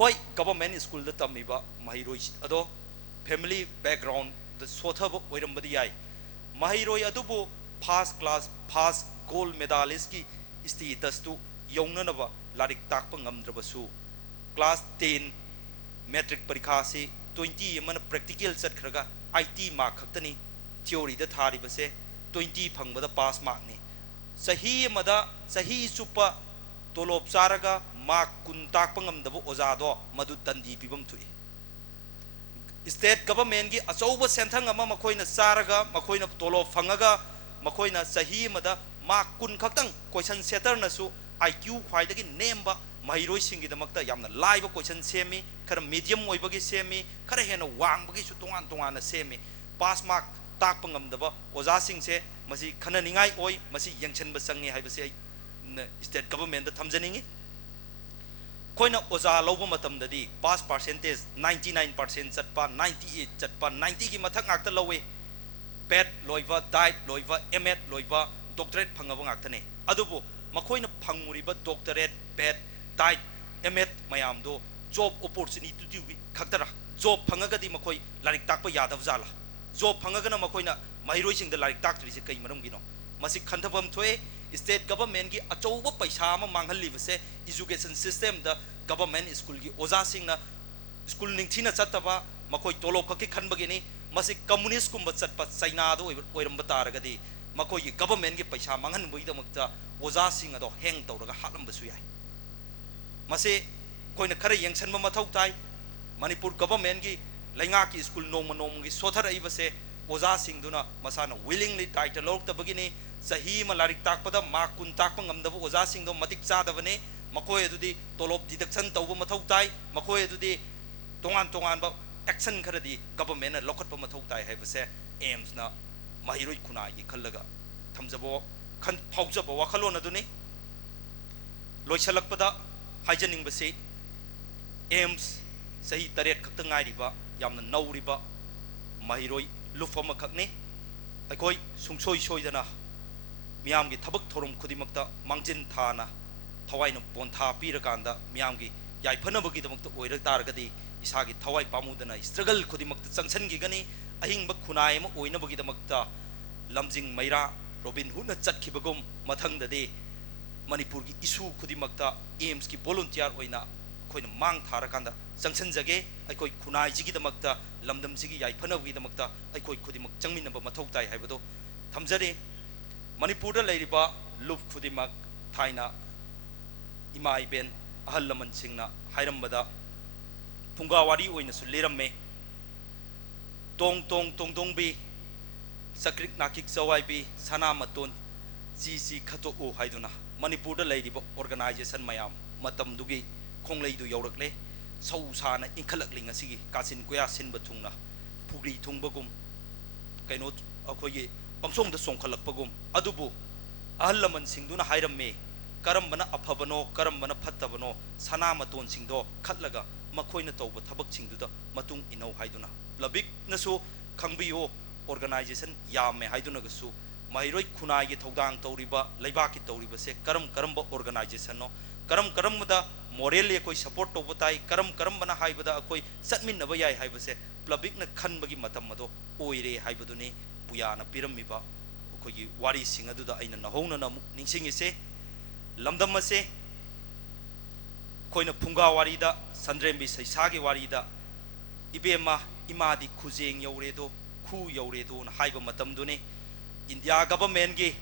hoi government school da tamiba mahiroi ado family background the sothaba oirambadi yai mahiroi adubo first class first gold medalist ki status tu yongnanaba larik takpa ngamdrabasu class 10 metric parikha se 20 man practical chat khraga IT mark khaktani theory da thari base 20 फंगबदा pass mark ने सही मदा सही चुप्पा तोलोब चारगा mark कुन ताकपंगम दबो ओजादो मधु दंडी पिबम Thuy state government की अचौब सेंथंग अमा मखोइना चारगा मखोइना तोलोब फंगगा मखोइना सही मदा mark कुन खक्तंग क्वेश्चन सेटर नसु IQ ख्वाइदगी नेमबा महिरोई सिंगिदमक्ता यामना लाइव क्वेश्चन सेमी खर मीडियम ओइबगी सेमी खर हेना वांगबगी सु तोंगान तोंगान सेमी पास मार्क ताकपंगमदबा ओजा सिंगसे मसी खननिंगाई ओइ मसी यंगछनबा संगे हाइबसे स्टेट गवर्नमेंट दा थमजनिंगी कोइना ओजा लौब मतमददी पास परसेंटेज 99% चटपा 98 चटपा 90 की मथक ngakta लौवे पेट लोइबा डाइट लोइबा एमएड लोइबा डॉक्टरेट फंगबा ngakta अदुबो मखोइना फंगुरिबा डॉक्टरेट पेट डाइट एमएड मयामदो जॉब अपॉर्चुनिटी खक्तरा जॉब फंगगदी मखोइ लारिक ताकपा यादव जाला जॉब फंगगना मखोइना महिरोइसिंग द लारिक ताकत्रिसे कई मरमगिनो मसी खंथबम थोए स्टेट गवर्नमेंट की अचौब पैसा मांगहलीबसे education system the government school की ओजा सिंगना स्कूल निंगथिना चतबा मखोइ तोलो खकी खनबगिनी मसी कम्युनिस्ट कुंब चतपा चाइना दो ओइरम तारगदी मखोइ की गवर्नमेंट की पैसा मांगहनबगिदमक्ता ओजा सिंग अदो हेंग तौरगा हालंबसु याय मसे कोइना खरे यंगसनबा मथौ ताई मणिपुर गवर्नमेंट की लैंगा की स्कूल नोम नोम की सोथर अइबसे ओजा सिंगदुना मसाना विलिंगली डाइट लौरक्तबगिनी सही म लारिक ताकपदा मार्क कुन ताकप ngamdaba ओजा सिंगदो मतिक चादबने मखोय अदुदी तोलोब डिडक्शन तौब मथौ ताई मखोय अदुदी तोंगान तोंगान बा एक्शन खरदी गवर्नमेंट ना लखटप मथौ ताई हाइबसे एम्स ना महिरोइ खुनाई की खल्लगा थमजबो खन फाउजबो वखलोन अदुनी लोइसलकपदा हाइजनिंगबसे एम्स सही तरेट खक्त ngairiba yamna nauriba mahiroi lufama khakne aikoi sungsoi soidana miyamgi thabak thorum khudimakta mangjin thana thawaina pontha pirakanda miyamgi yaiphanabagi damakta oira targadi isagi thawai pamudana struggle khudimakta changsangi gani ahingba khunai ma oinabagi damakta lamjing maira robin hood na chatkibagum mathangdade manipur gi issue khudimakta aims ki volunteer oina koina mang tharakanda changsan jage aikoi khunai jigi damakta lamdam jigi yaiphanabagi damakta aikoi khudimak changminaba mathau tai haibado thamjare manipur da leiriba lup khudimak thaina imai ben ahal laman singna hairambada punga wari oina su leramme tong tong tong tong bi sakrik nakik sawai bi sana maton ji khato o haiduna manipur da leiriba organization mayam matam dugi khonglei du yaurakle sau sana inkhalakling asigi kasin kuya sinba thungna pugri thungbagum kaino akhoyi pamsong da songkhalakpagum adubu ahal laman singduna hairamme karambana aphabano karambana phattabano sana maton singdo khatlaga makhoina tawba thabak singduda matung inau haiduna labik nasu khangbiyo organization yamme haiduna gasu mahiroi khunai gi thodang tawriba leiba ki tawriba se karamba organization no karam da moral koi support to batai karam bana haibada koi satmin naba yai haibase public na khan bagi matam mado oire haibaduni puyana pirammiba koi gi wari sing adu da aina na hona na ningsing ise lamdam ase koina phunga wari da sandrembi saisa gi wari da ibema imadi khujeng yore do khu yore do na haiba matam duni india government gi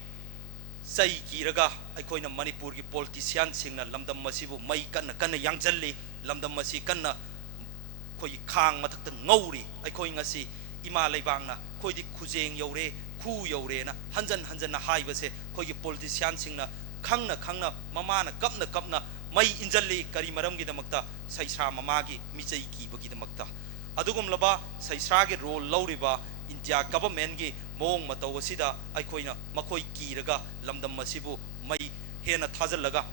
sai kiraga aikoina manipur gi politician singna lamdam masibu mai kanna yangjalli lamdam masi kanna koi khang mathakta ngauri aikoi ngasi ima leibangna koi di khujeng yore khu yore na hanjan na haibase koi gi politician singna khangna mamana kapna mai injalli kari maram gi damakta saisra mama gi michai ki bagi damakta adugum laba saisra gi role lauriba india government gi mong matau asida aikoina makoi kiraga lamdam masibu mai hena thajalaga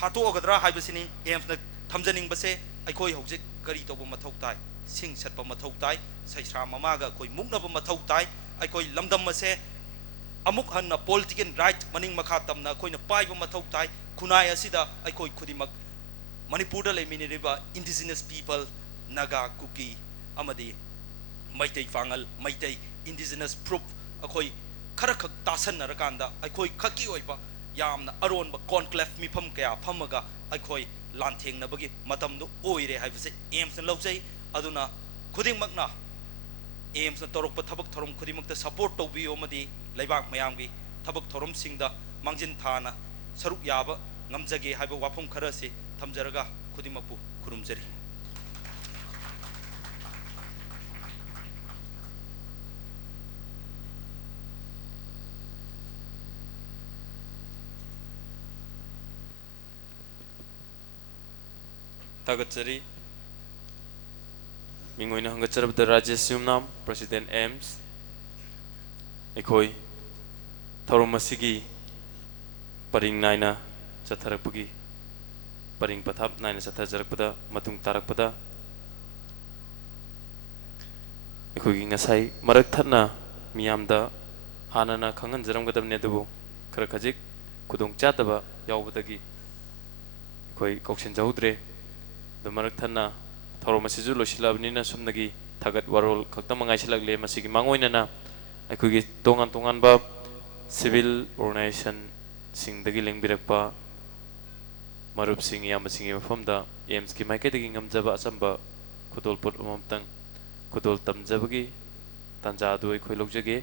hato agadra haibasini aims na thamjaning base aikoi hojik kari toba mathau tai sing satpa mathau tai saisra mamaga koi muknaba mathau tai aikoi lamdam mase amuk hanna political right maning makha tamna koina paiba mathau tai khunai asida aikoi khudimak manipur da leminiriba indigenous people naga kuki amadi maitai fangal maitai indigenous group akoi kharakak tasan narakanda aikoi khaki oiba yamna aron ba conclave mifam kaya phamaga aikoi lantheng nabagi matamdo oire haibase aims na lawjai aduna khuding makna एम्स तौरप थबक थौरम खुदिमक support तौबियो मदी लेबाक मयामगी थबक थौरम सिंगदा मांजिन थाना सरुक याब ngamjage haiba wafum khara se thamjaraga khudimakpu khurumjari Tagachari Mingoina Hangacharabda Rajesh Yumnam President AIMS Ekoi Thorumasigi Paring Naina Chatharakpugi Paring Pathap Naina Chathajarakpada Matung Tarakpada Ekoi Ngasai Marak Thana Miyamda Hanana Kangan Jaramgadam Nedabu Karakajik Kudung Chataba Yawbadagi Ekoi Kokshin Jaudre The Marathana Thoromasizu Loshilabnina Sumnagi Tagat Warol Kaktamangai Silagle Masigi Mangoinana Akugi Tongan Tongan Bab Civil Organization Sing the Giling Birakpa Marup Sing Yamasingi from the AIMS Ki Maiketing Amjaba Asamba Kudol Put Umamtang Kudol Tamjabagi Tanjadu Equilogage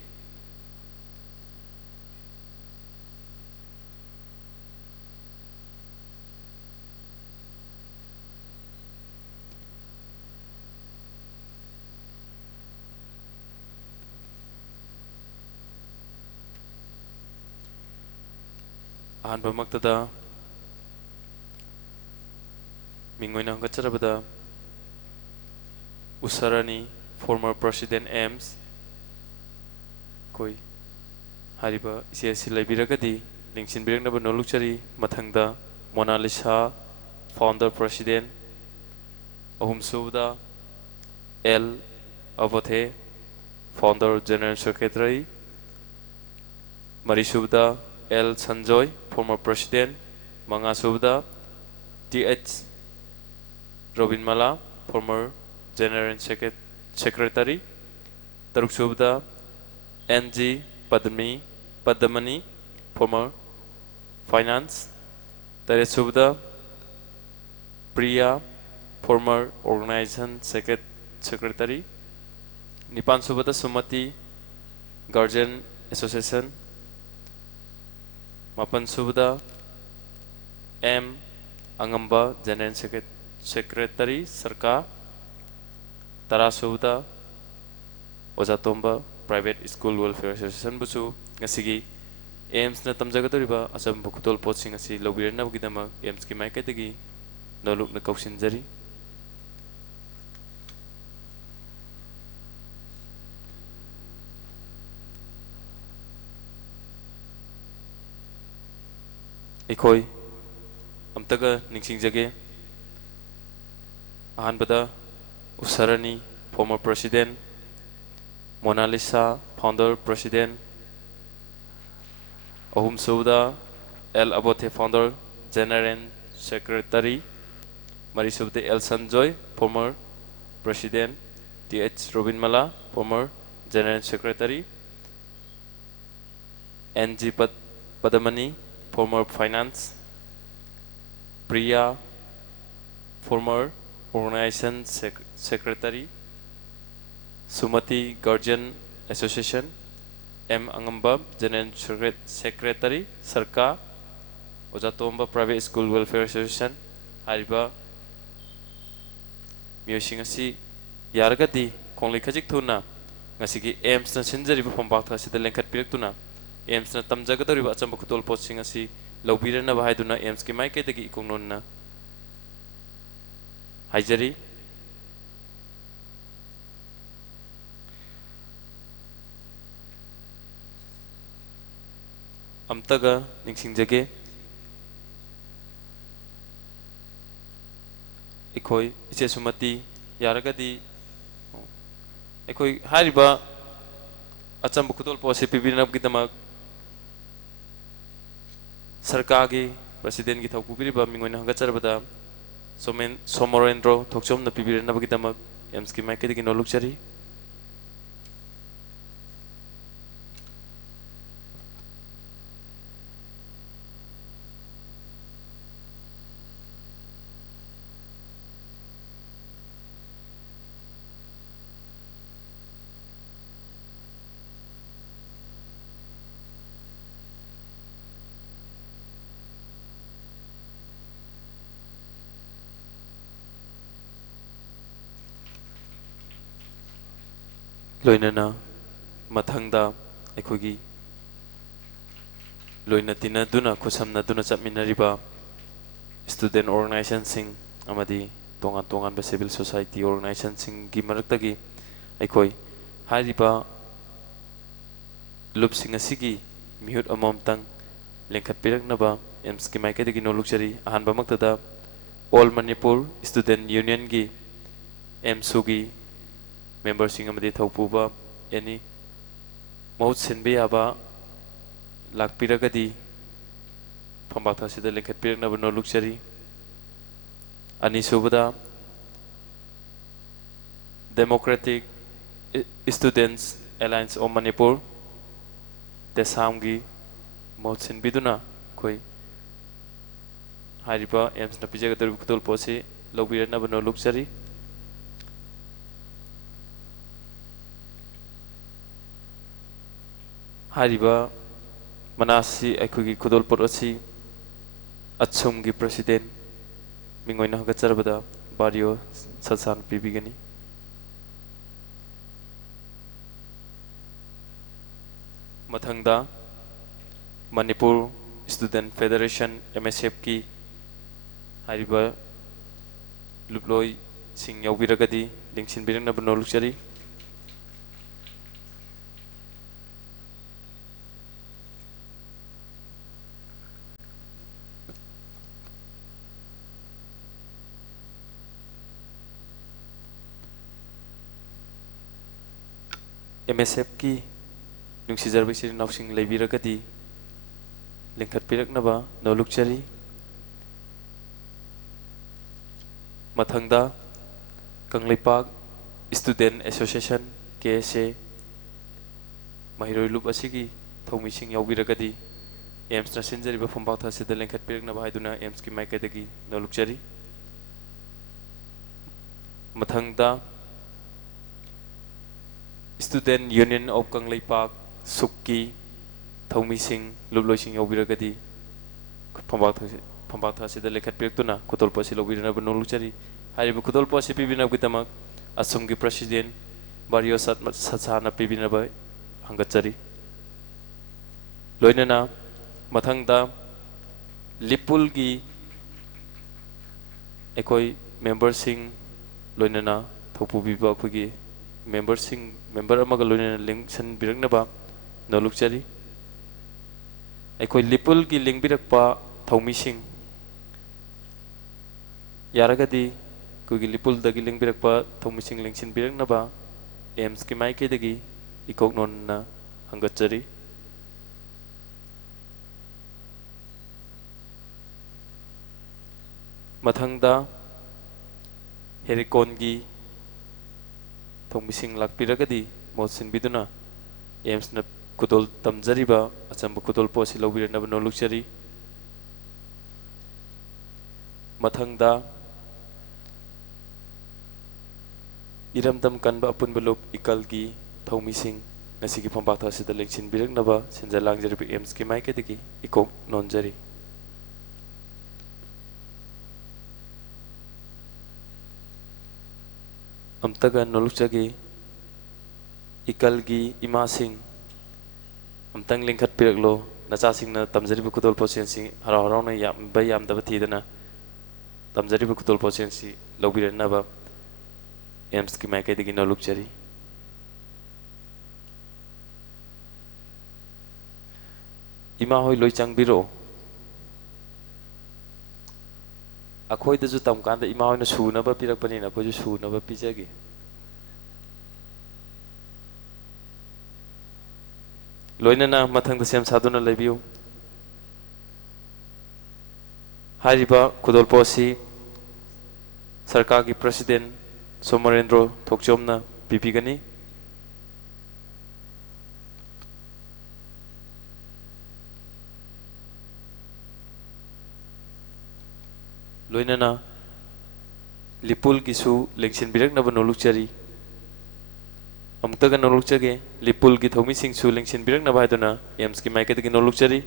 Ahanba Maktada Mingoina Hangacharabada Usarani former President AIMS Koi Hariba CSC Labiragadi Linksin Biranaba Noluchari Mathangda Mona Lisa Founder President Ahum Subda L Avothe Founder General Secretary Marisubda L. Sanjoy, former President, Manga Subda, T.H. Robin Mala, former General Secretary, Taruk Subda, N.G. Padmani, former Finance, Taret Subda, Priya, former Organization Secretary, Nipan Subda Sumati, Guardian Association, Mapan Subda M. Angamba General Secretary Sarka Tara Subda Ojatomba Private School Welfare Association Busu Ngasigi AIMS na tamjagadoriba asam bukutol potsing asi lobirna bugidama AIMS ki maikategi noluk na kauksinjari Ikoi Amtaga Ningsingjage Ahanbada Usarani former President Mona Lisa Founder President Ahum Subda L. Abote Founder General Secretary Marisubde L. Sanjoy former President T.H. Robin Mala former General Secretary N.G. Padamani former Finance, Priya, former Organization Secretary, Sumati Guardian Association, M. Angamba, General Secretary, Sarka, Ojatomba Private School Welfare Association, Hariba, Miyosingasi, Yaragati, Kongli Kajik Tuna, Nasiki, AIMS na Sinjariba from Bakta Sida Lenkat Piratuna. AIMS na tamjagadoriba achamba kutol potsing asi lobirana bahaiduna AIMS ki maiketagi ikungnonna haijari amtaga ningsingjage ikoi iche sumati yaragadi ikoi hariba achamba kutol posi pibirnab gidamak Sarkar ki President ki thokupiriba mingoina hangacharabada Somorendro thokchom na pibirna bagitamak AIMS ki maiketegi nolukchari loinana mathangda aikogi loina tina duna khusamna duna chapminariba student organization sing amadi tongan tongan ba civil society organization sing gi maraktagi aikoi hariba lup sing asigi mihut amomtang lengkhat piraknaba ems ki maikadagi no luxury ahanba maktada all manipur student union gi emsugi member sing amadi thaupuba yani mahut senbe aba lakpiragadi phambakha sida lengkhat piraknaba no luxury ani subada democratic students alliance of manipur desamgi mahut senbiduna koi hariba ems na pijaga tor kutol pose lobirana no luxury hariba manasi aikogi kudol pot asi achumgi president mingoina hagacharabada bario satsan pibigani mathangda manipur student federation msf ki hariba luploi sing yaubiragadi lingsin birangna no luxury MSF ki nungsijarbai siri nausing leibiragadi lengkhat piraknaba no luxury mathangda kangleipak student association KSA mahiroi lup asigi thomising yaubiragadi AIIMS ना सिंजरी बफम बाथा से दलेंखत पिरक ना भाई दुना एम्स की माइक दगी नो लुक्चरी मथंगदा student union of Kangleipak सुक्की थौमी सिंह लुबलोई सिंह योबिरगदी फंबाथा से दलेंखत पिरक दुना कुतोल पसी लोबिरना नो लुक्चरी हारिबु कुतोल पसी पिबिना बितमक असम की प्रेसिडेंट बारियो सत्साना पिबिना बाय हंगचरी लोइनना मथंगदा लिपुल की एकोई मेंबर सिंह लोइनना थोपुबीबा खुगी मेंबर सिंह मेंबर अमग लोइनना लिंक सन बिरकनबा नो लुक्चरी एकोई लिपुल की लिंक बिरकपा थौमी सिंह यारगदी खुगी लिपुल दगी लिंक बिरकपा थौमी सिंह लिंक सन बिरकनबा एम्स की माइके दगी इकोक नोनना हंगचरी मथंगदा हेरिकोन की थोंमिसिंग लाकपिरगदी मोसिन बिदुना एम्स न कुतोल तमजरिबा अचंब कुतोल पोसी लोबिरनब नो लुक्चरी मथंगदा इरमदम कनबा अपुनब लोप इकल की थोंमिसिंग नसिगी फंबाथा सिदा लेंसिन बिरकनबा सिंजा लांगजरिबा एम्स की माइकेदगी इकोक नोनजरी अमतगा नोलुचगी इकल की इमा सिंह अमतंग लिंखत पिरकलो नचा सिंह न तमजरिब कुतोल पोसेन सिंह हराव हराव न याम बय याम दब थीदना तमजरिब कुतोल पोसेन सि लोबिरनबा एम्स की माइके दगी नोलुचरी इमा होय लोय चांगबिरो अखोई दजु तमकान द इमा होयन सुनबा पिरकपनि न खोजु सुनबा पिजगे लोइनना मथंग द सेम सादुना लेबियो हारिबा खुदोल पोसी सरकार की प्रेसिडेंट सोमरेंद्र थोकचोमना पिपिगनी लोइनना लिपुल किसु लेंसिन बिरकनब नोलुचरी अमतगा नोलुचगे लिपुल की थोमी सिंह सु लेंसिन बिरकनब हायदुना एम्स की माइकेदगी नोलुचरी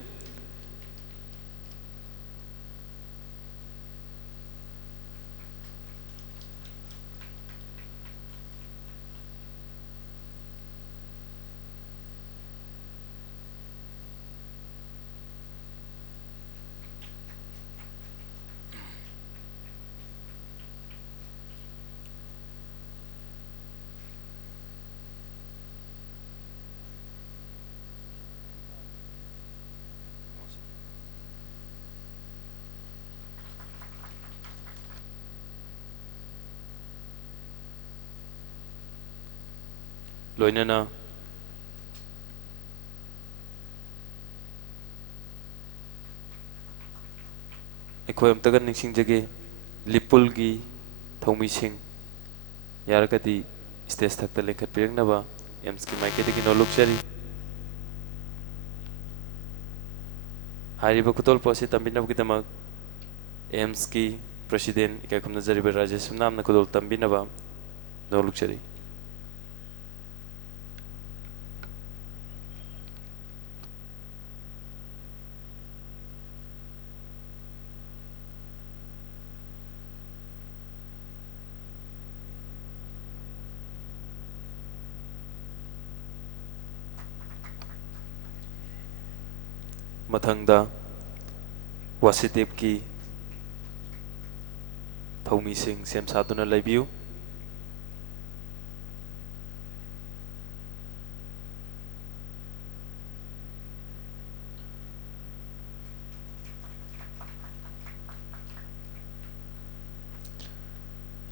loinana ꯑꯩꯈꯣꯏ ꯑꯝꯇꯒ ꯅꯤꯡꯁꯤꯡꯖꯒꯦ ꯂꯤꯄꯨꯜꯒꯤ ꯊꯧꯃꯤꯁꯤꯡ ꯌꯥꯔꯒꯗꯤ ꯁ꯭ꯇꯦꯖ ꯊꯛꯇ ꯂꯦꯡꯈꯠꯄꯤꯔꯛꯅꯕ ꯑꯦꯝꯁꯀꯤ ꯃꯥꯏꯀꯩꯗꯒꯤ ꯅꯣꯜꯂꯨꯛꯆꯔꯤ ꯍꯥꯏꯔꯤꯕ ꯈꯨꯗꯣꯜꯄꯣꯠ ꯑꯁꯤ ꯇꯝꯕꯤꯅꯕꯒꯤꯗꯃꯛ ꯑꯦꯝꯁꯀꯤ ꯄ꯭ꯔꯦꯁꯤꯗꯦꯟ ꯏꯀꯥꯏ ꯈꯨꯝꯅꯖꯔꯤꯕ ꯔꯥꯖꯦꯁ ꯁꯨꯝꯅꯥꯝꯅ ꯈꯨꯗꯣꯜ ꯇꯝꯕꯤꯅꯕ ꯅꯣꯜꯂꯨꯛꯆꯔꯤ ꯃꯊꯪꯗ ꯋꯥꯁꯤꯗꯦꯕꯀꯤ ꯊꯧꯃꯤꯁꯤꯡ ꯁꯦꯝ ꯁꯥꯗꯨꯅ ꯂꯩꯕꯤꯌꯨ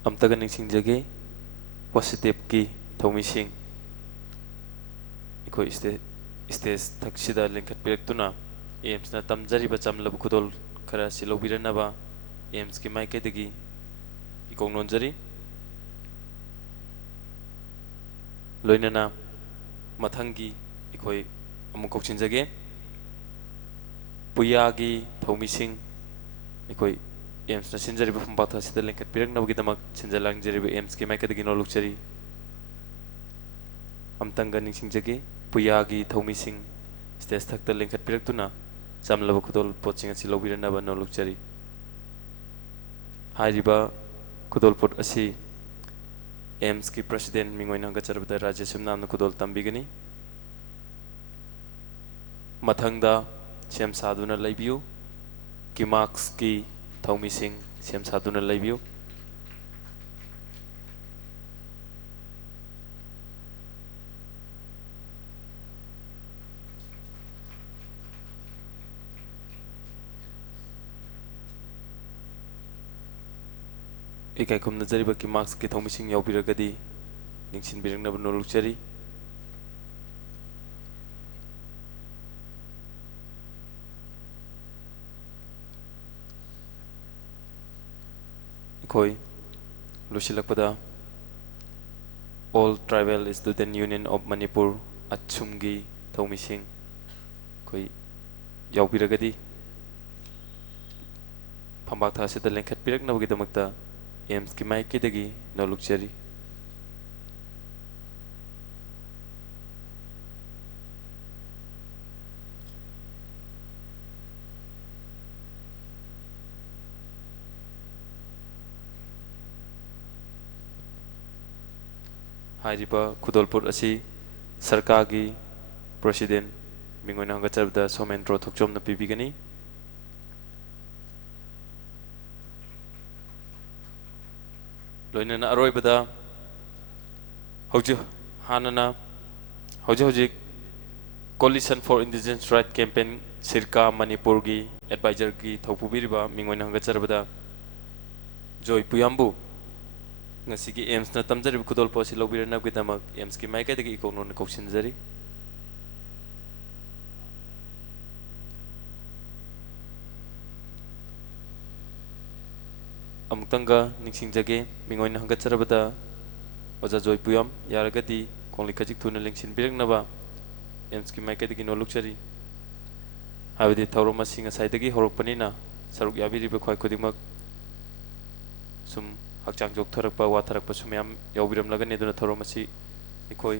ꯑꯝꯇꯒ ꯅꯤꯡꯁꯤꯡꯖꯒꯦ ꯋꯥꯁꯤꯗꯦꯕꯀꯤ ꯊꯧꯃꯤꯁꯤꯡ ꯑꯩꯈꯣꯏ ꯁ꯭ꯇꯦꯖ ꯊꯛꯁꯤꯗ ꯂꯤꯡꯈꯠꯄꯤꯔꯛꯇꯨꯅ ꯑꯦꯝꯁꯅ ꯇꯝꯖꯔꯤꯕ ꯆꯝꯂꯕ ꯈꯨꯗꯣꯜ ꯈꯔ ꯑꯁꯤ ꯂꯧꯕꯤꯔꯅꯕ ꯑꯦꯝꯁꯀꯤ ꯃꯥꯏꯀꯩꯗꯒꯤ ꯏꯀꯣꯡ ꯅꯣꯟꯖꯔꯤ ꯂꯣꯏꯅꯅ ꯃꯊꯪꯒꯤ ꯑꯩꯈꯣꯏ ꯑꯃꯨꯛ ꯀꯧꯁꯤꯟꯖꯒꯦ ꯄꯨꯌꯥꯒꯤ ꯊꯧꯃꯤꯁꯤꯡ ꯑꯩꯈꯣꯏ ꯑꯦꯝꯁꯅ ꯁꯤꯟꯖꯔꯤꯕ ꯐꯝꯄꯥꯛ ꯑꯁꯤꯗ ꯂꯤꯡꯈꯠꯄꯤꯔꯛꯅꯕꯒꯤꯗꯃꯛ ꯁꯤꯟꯖ ꯂꯥꯡꯖꯔꯤꯕ ꯑꯦꯝꯁꯀꯤ ꯃꯥꯏꯀꯩꯗꯒꯤ ꯅꯣꯜꯂꯨꯛꯆꯔꯤ ꯑꯝꯇꯪꯒ ꯅꯤꯡꯁꯤꯡꯖꯒꯦ ꯄꯨꯌꯥꯒꯤ ꯊꯧꯃꯤꯁꯤꯡ ꯁ꯭ꯇꯦꯖ ꯊꯛꯇ ꯂꯤꯡꯈꯠꯄꯤꯔꯛꯇꯨꯅ ꯆꯝꯂꯕ ꯈꯨꯗꯣꯜ ꯄꯣꯠꯁꯤꯡ ꯑꯁꯤ ꯂꯧꯕꯤꯔꯅꯕ ꯅꯣꯜꯂꯨꯛꯆꯔꯤ ꯍꯥꯏꯔꯤꯕ ꯈꯨꯗꯣꯜ ꯄꯣꯠ ꯑꯁꯤ ꯑꯦꯝꯁꯀꯤ ꯄ꯭ꯔꯦꯁꯤꯗꯦꯟ ꯃꯤꯡ ꯑꯣꯏꯅ ꯍꯪꯒꯠꯆꯔꯕꯗ ꯔꯥꯖꯦꯁ ꯁꯨꯝꯅꯥꯝꯅ ꯈꯨꯗꯣꯜ ꯇꯝꯕꯤꯒꯅꯤ ꯃꯊꯪꯗ ꯁꯦꯝ ꯁꯥꯗꯨꯅ ꯂꯩꯕꯤꯌꯨ ꯀꯤꯃꯥꯛꯁꯀꯤ ꯊꯧꯃꯤꯁꯤꯡ ꯁꯦꯝ ꯁꯥꯗꯨꯅ ꯂꯩꯕꯤꯌꯨ ꯏꯀꯥꯏ ꯈꯨꯝꯅꯖꯔꯤꯕ ꯀꯤꯃꯥꯛꯁꯀꯤ ꯊꯧꯃꯤꯁꯤꯡ ꯌꯥꯎꯕꯤꯔꯒꯗꯤ ꯅꯤꯡꯁꯤꯡꯕꯤꯔꯛꯅꯕ ꯅꯣꯜꯂꯨꯛꯆꯔꯤ ꯑꯩꯈꯣꯏ ꯂꯣꯏꯁꯤꯜꯂꯛꯄꯗ all tribal student union of Manipur ꯑꯠꯁꯨꯝꯒꯤ ꯊꯧꯃꯤꯁꯤꯡ ꯑꯩꯈꯣꯏ ꯌꯥꯎꯕꯤꯔꯒꯗꯤ ꯐꯝꯄꯥꯛ ꯊꯥꯛ ꯑꯁꯤꯗ ꯂꯦꯡꯈꯠꯄꯤꯔꯛꯅꯕꯒꯤꯗꯃꯛꯇ ꯑꯦꯝꯁꯀꯤ ꯃꯥꯏꯀꯩꯗꯒꯤ ꯅꯣꯜꯂꯨꯛꯆꯔꯤ ꯍꯥꯏꯔꯤꯕ ꯈꯨꯗꯣꯜꯄꯣꯠ ꯑꯁꯤ ꯁꯔꯀꯥꯔꯒꯤ ꯄ꯭ꯔꯦꯁꯤꯗꯦꯟ ꯃꯤꯡ ꯑꯣꯏꯅ ꯍꯪꯒꯠꯆꯔꯕꯗ ꯁꯣꯃꯦꯟꯗ꯭ꯔꯣ ꯊꯣꯛꯆꯣꯝꯅ ꯄꯤꯕꯤꯒꯅꯤ ꯂꯣꯏꯅꯅ ꯑꯔꯣꯏꯕꯗ ꯍꯧꯖꯤꯛ ꯀꯣꯂꯤꯁꯟ ꯐꯣꯔ ꯏꯟꯗꯤꯖꯦꯟꯁ ꯔꯥꯏꯠ ꯀꯦꯝꯄꯦꯟ ꯁꯤꯔꯀꯥ ꯃꯅꯤꯄꯨꯔꯒꯤ ꯑꯦꯗꯚꯥꯏꯖꯔꯒꯤ ꯊꯧꯄꯨꯕꯤꯔꯤꯕ ꯃꯤꯡ ꯑꯣꯏꯅ ꯍꯪꯒꯠꯆꯔꯕꯗ ꯖꯣꯏ ꯄꯨꯌꯥꯝꯕꯨ ꯉꯁꯤꯒꯤ ꯑꯦꯝꯁꯅ ꯇꯝꯖꯔꯤꯕ ꯈꯨꯗꯣꯜꯄꯣꯠ ꯑꯁꯤ ꯂꯧꯕꯤꯔꯅꯕꯒꯤꯗꯃꯛ ꯑꯦꯝꯁꯀꯤ ꯃꯥꯏꯀꯩꯗꯒꯤ ꯏꯀꯣꯛꯅꯣꯟꯅ ꯀꯧꯁꯤꯟꯖꯔꯤ ꯑꯃꯨꯛꯇꯪꯒ ꯅꯤꯡꯁꯤꯡꯖꯒꯦ ꯃꯤꯡ ꯑꯣꯏꯅ ꯍꯪꯒꯠꯆꯔꯕꯗ ꯑꯣꯖꯥ ꯖꯣꯏ ꯄꯨꯌꯥꯝ ꯌꯥꯔꯒꯗꯤ ꯈꯣꯡꯂꯩ ꯈꯖꯤꯛ ꯊꯨꯅ ꯂꯦꯡꯁꯤꯟꯕꯤꯔꯛꯅꯕ ꯑꯦꯝꯁꯀꯤ ꯃꯥꯏꯀꯩꯗꯒꯤ ꯅꯣꯜꯂꯨꯛꯆꯔꯤ ꯍꯥꯏꯕꯗꯤ ꯊꯧꯔꯝ ꯑꯁꯤ ꯉꯁꯥꯏꯗꯒꯤ ꯍꯧꯔꯛꯄꯅꯤꯅ ꯁꯔꯨꯛ ꯌꯥꯕꯤꯔꯤꯕ ꯈ꯭ꯋꯥꯏ ꯈꯨꯗꯤꯡꯃꯛ ꯁꯨꯝ ꯍꯛꯆꯥꯡ ꯆꯣꯛꯊꯔꯛꯄ ꯋꯥꯊꯔꯛꯄꯁꯨ ꯃꯌꯥꯝ ꯌꯥꯎꯕꯤꯔꯝꯂꯒꯅꯤ ꯑꯗꯨꯅ ꯊꯧꯔꯝ ꯑꯁꯤ ꯑꯩꯈꯣꯏ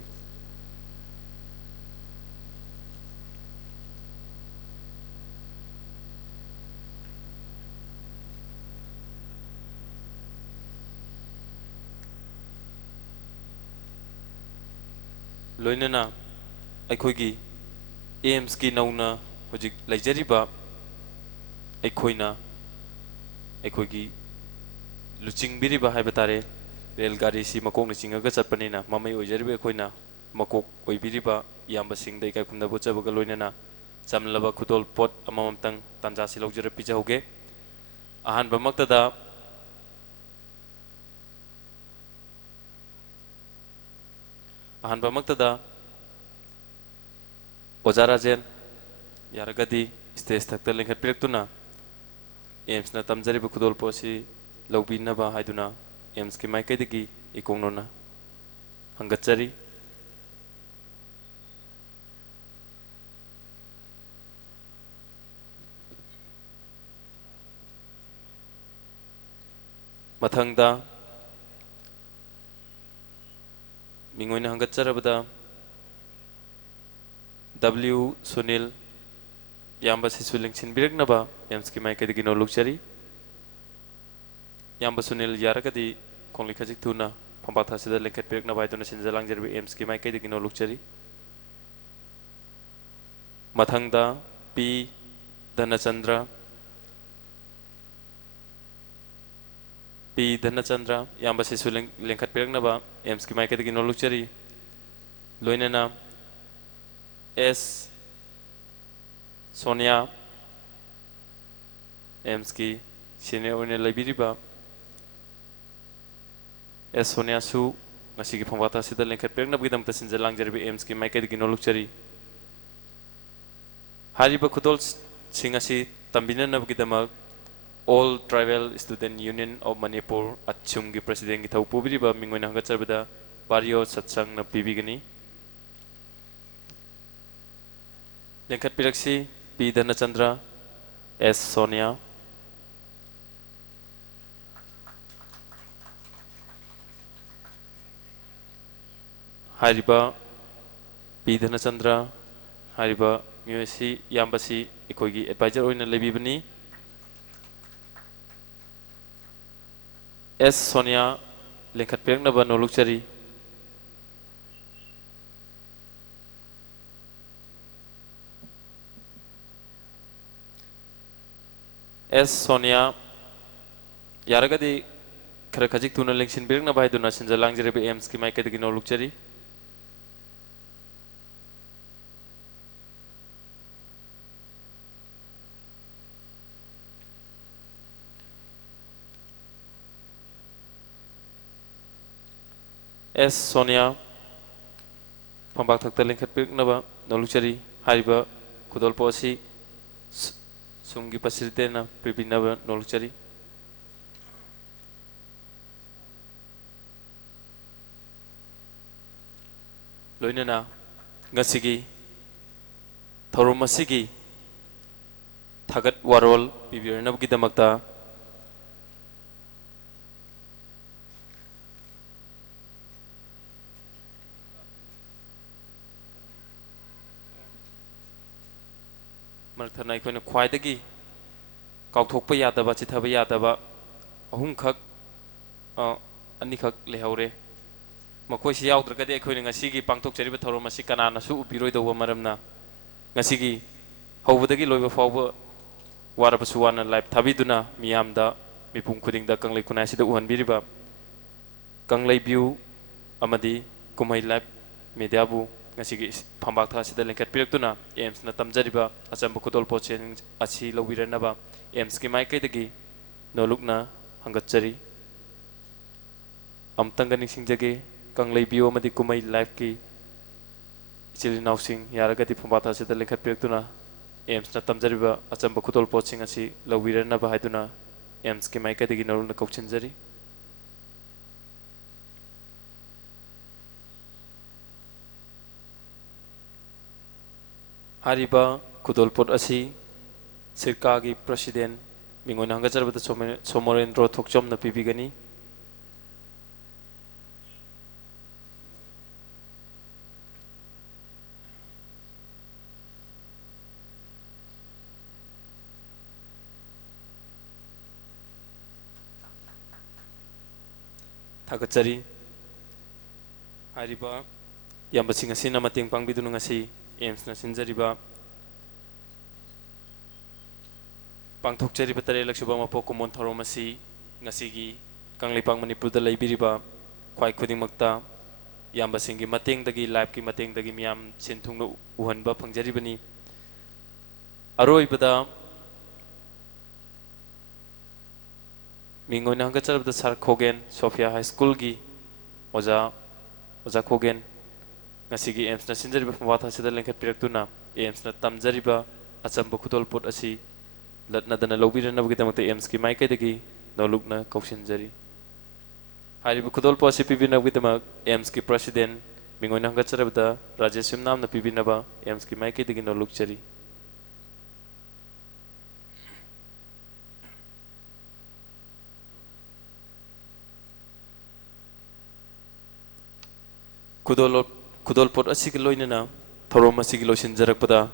ꯂꯣꯏꯅꯅ ꯑꯩꯈꯣꯏꯒꯤ ꯑꯦꯝꯁꯀꯤ ꯅꯧꯅ ꯍꯧꯖꯤꯛ ꯂꯩꯖꯔꯤꯕ ꯑꯩꯈꯣꯏꯅ ꯑꯩꯈꯣꯏꯒꯤ ꯂꯨꯆꯤꯡꯕꯤꯔꯤꯕ ꯍꯥꯏꯕ ꯇꯥꯔꯦ ꯔꯦꯜ ꯒꯥꯔꯤꯁꯤ ꯃꯀꯣꯛꯅ ꯆꯤꯡꯉꯒ ꯆꯠꯄꯅꯤꯅ ꯃꯃꯩ ꯑꯣꯏꯖꯔꯤꯕ ꯑꯩꯈꯣꯏꯅ ꯃꯀꯣꯛ ꯑꯣꯏꯕꯤꯔꯤꯕ ꯏꯌꯥꯝꯕꯁꯤꯡꯗ ꯏꯀꯥꯏ ꯈꯨꯝꯅꯕ ꯎꯠꯆꯕꯒ ꯂꯣꯏꯅꯅ ꯆꯝꯂꯕ ꯈꯨꯗꯣꯜ ꯄꯣꯠ ꯑꯃꯃꯝꯇꯪ ꯇꯥꯟꯖꯥꯁꯤ ꯂꯧꯖꯔ ꯄꯤꯖꯍꯧꯒꯦ ꯑꯍꯥꯟꯕꯃꯛꯇꯗ ꯑꯣꯖꯥ ꯔꯥꯖꯦꯟ ꯌꯥꯔꯒꯗꯤ ꯁ꯭ꯇꯦꯖ ꯊꯛꯇ ꯂꯦꯡꯈꯠꯄꯤꯔꯛꯇꯨꯅ ꯑꯦꯝꯁꯅ ꯇꯝꯖꯔꯤꯕ ꯈꯨꯗꯣꯜꯄꯣꯠ ꯑꯁꯤ ꯂꯧꯕꯤꯅꯕ ꯍꯥꯏꯗꯨꯅ ꯑꯦꯝꯁꯀꯤ ꯃꯥꯏꯀꯩꯗꯒꯤ ꯏꯀꯣꯛꯅꯣꯅ ꯍꯪꯒꯠꯆꯔꯤ ꯃꯊꯪꯗ ꯃꯤꯡꯑꯣꯏꯅ ꯍꯪꯒꯠꯆꯔꯕꯗ W ꯁꯨꯅꯤꯜ ꯌꯥꯝꯕ ꯁꯤꯁꯨ ꯂꯦꯡꯁꯤꯟꯕꯤꯔꯛꯅꯕ ꯑꯦꯝꯁꯀꯤ ꯃꯥꯏꯀꯩꯗꯒꯤ ꯅꯣꯜꯂꯨꯛꯆꯔꯤ ꯌꯥꯝꯕ ꯁꯨꯅꯤꯜ ꯌꯥꯔꯒꯗꯤ ꯈꯣꯡꯂꯩ ꯈꯖꯤꯛ ꯊꯨꯅ ꯐꯝꯄꯥꯛ ꯊꯥꯁꯤꯗ ꯂꯦꯡꯈꯠꯄꯤꯔꯛꯅꯕ ꯍꯥꯏꯗꯨꯅ ꯁꯤꯟꯖ ꯂꯥꯡꯖꯔꯤꯕ ꯑꯦꯝꯁꯀꯤ ꯃꯥꯏꯀꯩꯗꯒꯤ ꯅꯣꯜꯂꯨꯛꯆꯔꯤ ꯃꯊꯪꯗ ꯄꯤ ꯙꯅꯆꯟꯗ꯭ꯔ ꯄꯤ ꯙꯅꯆꯟꯗ꯭ꯔ ꯌꯥꯝꯕ ꯁꯤꯁꯨ ꯂꯦꯡꯈꯠꯄꯤꯔꯛꯅꯕ ꯑꯦꯝꯁꯀꯤ ꯃꯥꯏꯀꯩꯗꯒꯤ ꯅꯣꯜꯂꯨꯛꯆꯔꯤ ꯂꯣꯏꯅꯅ S ꯁꯣꯅꯤꯌꯥ ꯑꯦꯝꯁꯀꯤ ꯁꯤꯅꯤꯌꯔ ꯑꯣꯏꯅ ꯂꯩꯕꯤꯔꯤꯕ S ꯁꯣꯅꯤꯌꯥꯁꯨ ꯉꯁꯤꯒꯤ ꯐꯝꯄꯥꯛ ꯊꯥꯁꯤꯗ ꯂꯦꯡꯈꯠꯄꯤꯔꯛꯅꯕꯒꯤꯗꯃꯛꯇ ꯁꯤꯟꯖ ꯂꯥꯡꯖꯔꯤꯕ ꯑꯦꯝꯁꯀꯤ ꯃꯥꯏꯀꯩꯗꯒꯤ ꯅꯣꯜꯂꯨꯛꯆꯔꯤ ꯍꯥꯏꯔꯤꯕ ꯈꯨꯗꯣꯜꯁꯤꯡ ꯑꯁꯤ ꯇꯝꯕꯤꯅꯅꯕꯒꯤꯗꯃꯛ All Tribal Student Union of Manipur ꯑꯆꯨꯝꯒꯤ ꯄ꯭ꯔꯁꯤꯗꯦꯟꯒꯤ ꯊꯧ ꯄꯨꯕꯤꯔꯤꯕ ꯃꯤꯡ ꯑꯣꯏꯅ ꯍꯪꯒꯠꯆꯕꯗ ꯕꯥꯔꯤꯌꯣ ꯁꯠꯁꯪꯅ ꯄꯤꯕꯤꯒꯅꯤ ꯂꯦꯡꯈꯠꯄꯤꯔꯛꯁꯤ ꯄꯤ ꯙꯅꯆꯟꯗ꯭ꯔ S ꯁꯣꯅꯤꯌꯥ ꯍꯥꯏꯔꯤꯕ ꯄꯤ ꯙꯅꯆꯟꯗ꯭ꯔ ꯍꯥꯏꯔꯤꯕ ꯃꯤꯑꯣꯏ ꯑꯁꯤ ꯌꯥꯝꯕꯁꯤ ꯑꯩꯈꯣꯏꯒꯤ ꯑꯦꯗꯚꯥꯏꯖꯔ ꯑꯣꯏꯅ ꯂꯩꯕꯤꯕꯅꯤ S ꯁꯣꯅꯤꯌꯥ ꯂꯦꯡꯈꯠꯄꯤꯔꯛꯅꯕ ꯅꯣꯜꯂꯨꯛꯆꯔꯤ S ꯁꯣꯅꯤꯌꯥ ꯌꯥꯔꯒꯗꯤ खर खजिक तुना लेंसिन बिरना भाई दुना सिंजा लांगजरे बे एम्स की माइके दगी नोलुकचरी एस सोनिया फंबाक थकता लेंखत बिरना बा नोलुकचरी हारिबा कुदोल पोसी सुंगी पसिरते ना प्रिपिना बा नोलुकचरी लोइनना ngasiगी thorum asigi thagat warol bibirnab gidamakta marthana ikhoina khwaidagi kauthokpa yadaba chithaba yadaba ahum khak ani khak lehaure मकोई से याउद्रगदे अखोइना ngasiगी पांगथोकचरिबा थौरम असि कनानासु उबिरोइदौबा मरमना ngasiगी हौबदगी लोइबा फावबा वारबसु वाना लाइफ थाबिदुना मियामदा मिपुम खुदिंगदा कंगलै खुनासिदा उहनबिरिबा कंगलै व्यू अमदी कुमै लाइफ मीडियाबु ngasiगी फंबाक थासिदा लेंखत पिरक्तुना एम्स ना तमजरिबा अचंब खुदोल पोचेन असि लौबिरनबा एम्स की माइकैदगी नोलुकना हंगतचरी अमतंग निसिंगजगे कंगलै बियो अमदी कुमै लाइफ की इचिल नाउसिंग यारगति फंबाता से लेखत पिरक्तुना एम्स ना तमजरिबा अचंब खुदोल पोचिंग असि लौबिरनबा हाइदुना एम्स की माइकैदगी नोलुना कौचिनजरी हारिबा खुदोल पोट असि सिरकागी प्रेसिडेंट मिंगोन हंगजरबदा सोमरेंद्र थोकचोमना पिबिगनी थागतचरी हारिबा यामबसिंग असिना मतेंग पांगबिदुनु ngasi एम्स ना सिनजरिबा पांगथोकचरिबा तरे लक्षुबा मपो कुमोन थौरम असि ngasiगी कंगलेपांग मणिपुरदा लैबिरिबा ख्वाइ खुदिंगमक्ता यामबसिंगी मतेंगदगी लाइफ की मतेंगदगी मियाम सिनथुंगनो उहनबा फंगजरिबनी अरोइबदा मिंगोइन हंगचरबदा सर खोगेन सोफिया हाई स्कूल की ओजा खोगेन ngasigi AIMS na sinjariba pamwatha sida lengkhat piraktuna AIMS na tamjariba achamba khutol pot asi latnadana lobiranabagidamakta AIMS ki maikaidagi nolukna kausinjari hariba khutol pot asi pibinabagidamak AIMS ki president mingoina hangatcharabada Rajesh Yumnamna pibinaba AIMS ki maikaidagi nolukchari Kudol pot asig loinana thorom asig loisin jarakpada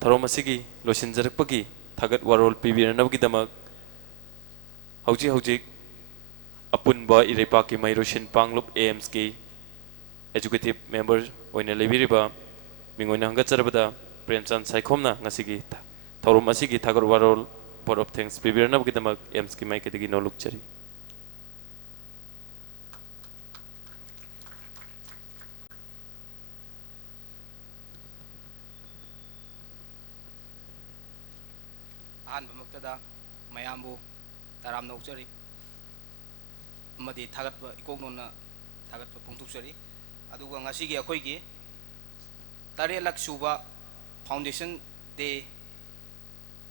thorom asigi loisin jarakpagi thagat warol pibiranabagidamak hauji apunba irepa ki mairoshin panglup AIMS ki executive member oina lebiriba mingoina hangatcharabada Premchand Saikhomna ngasigi thorom asigi thagat warol Board of Thanks pibiranabagidamak AIMS ki maikaidagi nolukchari ꯑꯍꯥꯟꯕꯃꯛꯇꯗ ꯃꯌꯥꯝꯕꯨ ꯇꯔꯥꯝꯅ ꯑꯣꯛꯆꯔꯤ ꯑꯃꯗꯤ ꯊꯥꯒꯠꯄ ꯏꯀꯣꯛꯅꯣꯟꯅ ꯊꯥꯒꯠꯄ ꯐꯣꯡꯗꯣꯛꯆꯔꯤ ꯑꯗꯨꯒ ꯉꯁꯤꯒꯤ ꯑꯩꯈꯣꯏꯒꯤ 8ꯂꯛ ꯁꯨꯕ ꯐꯥꯎꯟꯗꯦꯁꯟ ꯗꯦ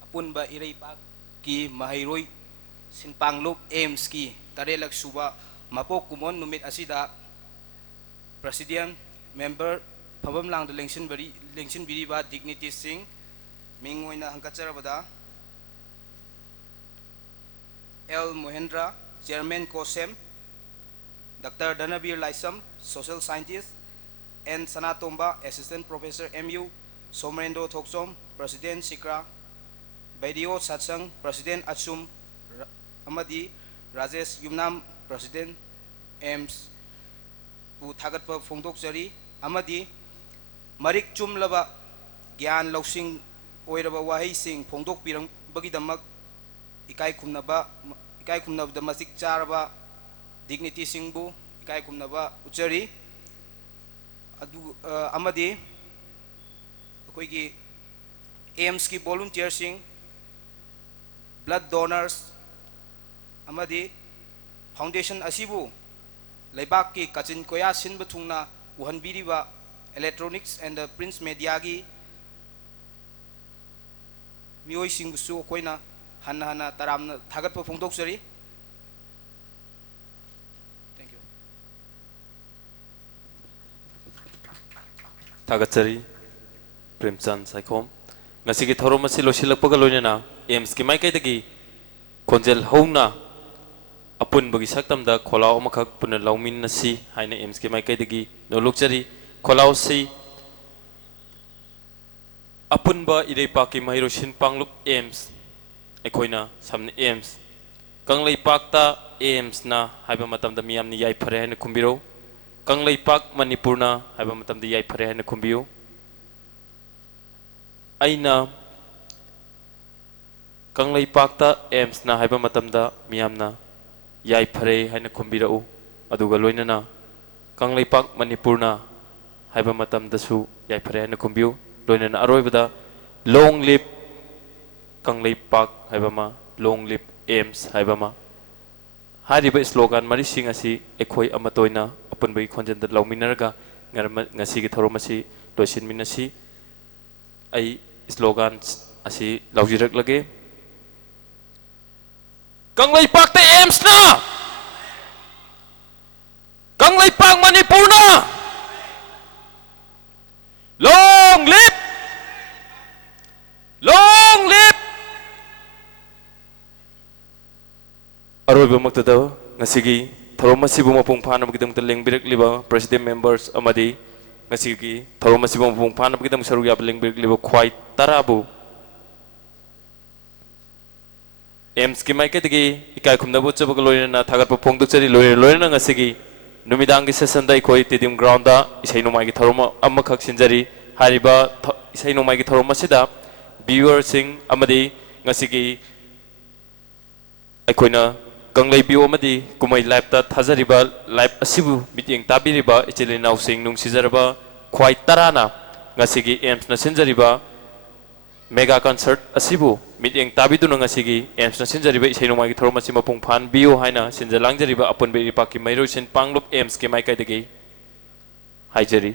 ꯑꯄꯨꯟꯕ ꯏꯔꯩꯄꯥꯛꯀꯤ ꯃꯍꯩꯔꯣꯏ ꯁꯤꯟꯄꯥꯡꯂꯨꯞ AIMSꯀꯤ 8ꯂꯛ ꯁꯨꯕ ꯃꯄꯣꯛ ꯀꯨꯝꯑꯣꯟ ꯅꯨꯃꯤꯠ ꯑꯁꯤꯗ ꯄ꯭ꯔꯁꯤꯗꯤꯌꯝ ꯃꯦꯝꯕꯔ ꯐꯝꯕꯝ ꯂꯥꯡꯗ ꯂꯦꯡꯁꯤꯟꯕꯤꯔꯤꯕ ꯗꯤꯒꯅꯤꯇꯤꯁꯤꯡ ꯃꯤꯡ ꯑꯣꯏꯅ ꯍꯪꯒꯠꯆꯔꯕꯗ L. Mohendra, Chairman COSEM, Dr. Dhanabir Laisam, Social Scientist, N. Sanatomba, Assistant Professor MU, Somerendo Thoksom, President Sikra, Baidio Satsang, President Achum, Amadi, Rajesh Yumnam, President AIMS, Bu Thagatpa Phongdok Jari, Amadi, Marik Chumlaba, Gyan Lausing, Oiraba Wahi Singh, Phongdok Pirang Bagidamak, Ikai Kumnaba Masik Charaba, Dignity Singbu, Ikai Kumnaba Uchari, Amadi, Akoigi AIMS ki volunteer sing, blood donors, Amadi, Foundation Asibu, Lebak ki Kachin Koya Sinba Thungna, Uhanbiriba, Electronics and the Prince Mediagi, Mioi Singsu Koina. Hana taramna thagatpa phongdoksari. Thank you. Thagatchari Premchand Saikhom ngasigi thorom asi losilakpaga loinana AIMS ki maikaidagi konjel houna apunbagi saktamda kholao amakak puna laumin nasi haina AIMS ki maikaidagi nolukchari kholao si apunba ireipa ki mairoshin panglup AIMS Ekoina samne AIMS Kangleipak AIMS na haiba matamda miyamni yai phare haina kumbiro Kangleipak Manipur na haiba matamda yai phare haina kumbiyo aina Kangleipak AIMS na haiba matamda miyamna yai phare haina kumbirau aduga loinana Kangleipak Manipur na haiba matamda su yai phare haina kumbiyo loinana aroibada long live Kangleipak haibama long live AIMS haibama hariba slogan mari sing asi ekhoi amatoina apunbai khonjenda lauminarga ngasi gi thorom asi loisin minasi ai slogan asi laujirak lage Kangleipak te AIMS na Kangleipak Manipur na long live Aroiba maktada ngasigi thorom asibu mapung phana bagidam lengbirikliba president members amadi ngasigi thorom asibu mapung phana bagidam saru yab lengbirikliba khwai tarabu AIMS ki maikadagi ikai khumnabu chabaga loina thagatpa phongdukchari loina ngasigi numidangi session dai khoi stadium ground da isai nomai gi thorom amakhak sinjari hariba isai nomai gi thorom asida viewers sing amadi ngasigi aikoina Kanglei Bio Madi Kumai Live ta Thazariba Live Asibu Meeting Tabiriba Ichilinaw Sing Nung Sizaraba Kwai Tarana Ngasigi AIMS na Sinjariba mega concert ꯑꯁꯤꯕꯨ ꯃꯤꯠꯌꯦꯡ ꯇꯥꯕꯤꯗꯨꯅ ꯉꯁꯤꯒꯤ ꯑꯦꯝꯁꯅ ꯁꯤꯟꯖꯔꯤꯕ ꯏꯁꯩ ꯅꯣꯡꯃꯥꯏꯒꯤ ꯊꯧꯔꯝ ꯑꯁꯤ ꯃꯄꯨꯡ ꯐꯥꯍꯟꯕꯤꯌꯨ ꯍꯥꯏꯅ ꯁꯤꯟꯖ ꯂꯥꯡꯖꯔꯤꯕ ꯑꯄꯨꯟꯕ ꯏꯔꯩꯄꯥꯛꯀꯤ ꯃꯩꯔꯣꯏꯁꯤꯟ ꯄꯥꯡꯂꯨꯞ ꯑꯦꯝꯁꯀꯤ ꯃꯥꯏꯀꯩꯗꯒꯤ ꯍꯥꯏꯖꯔꯤ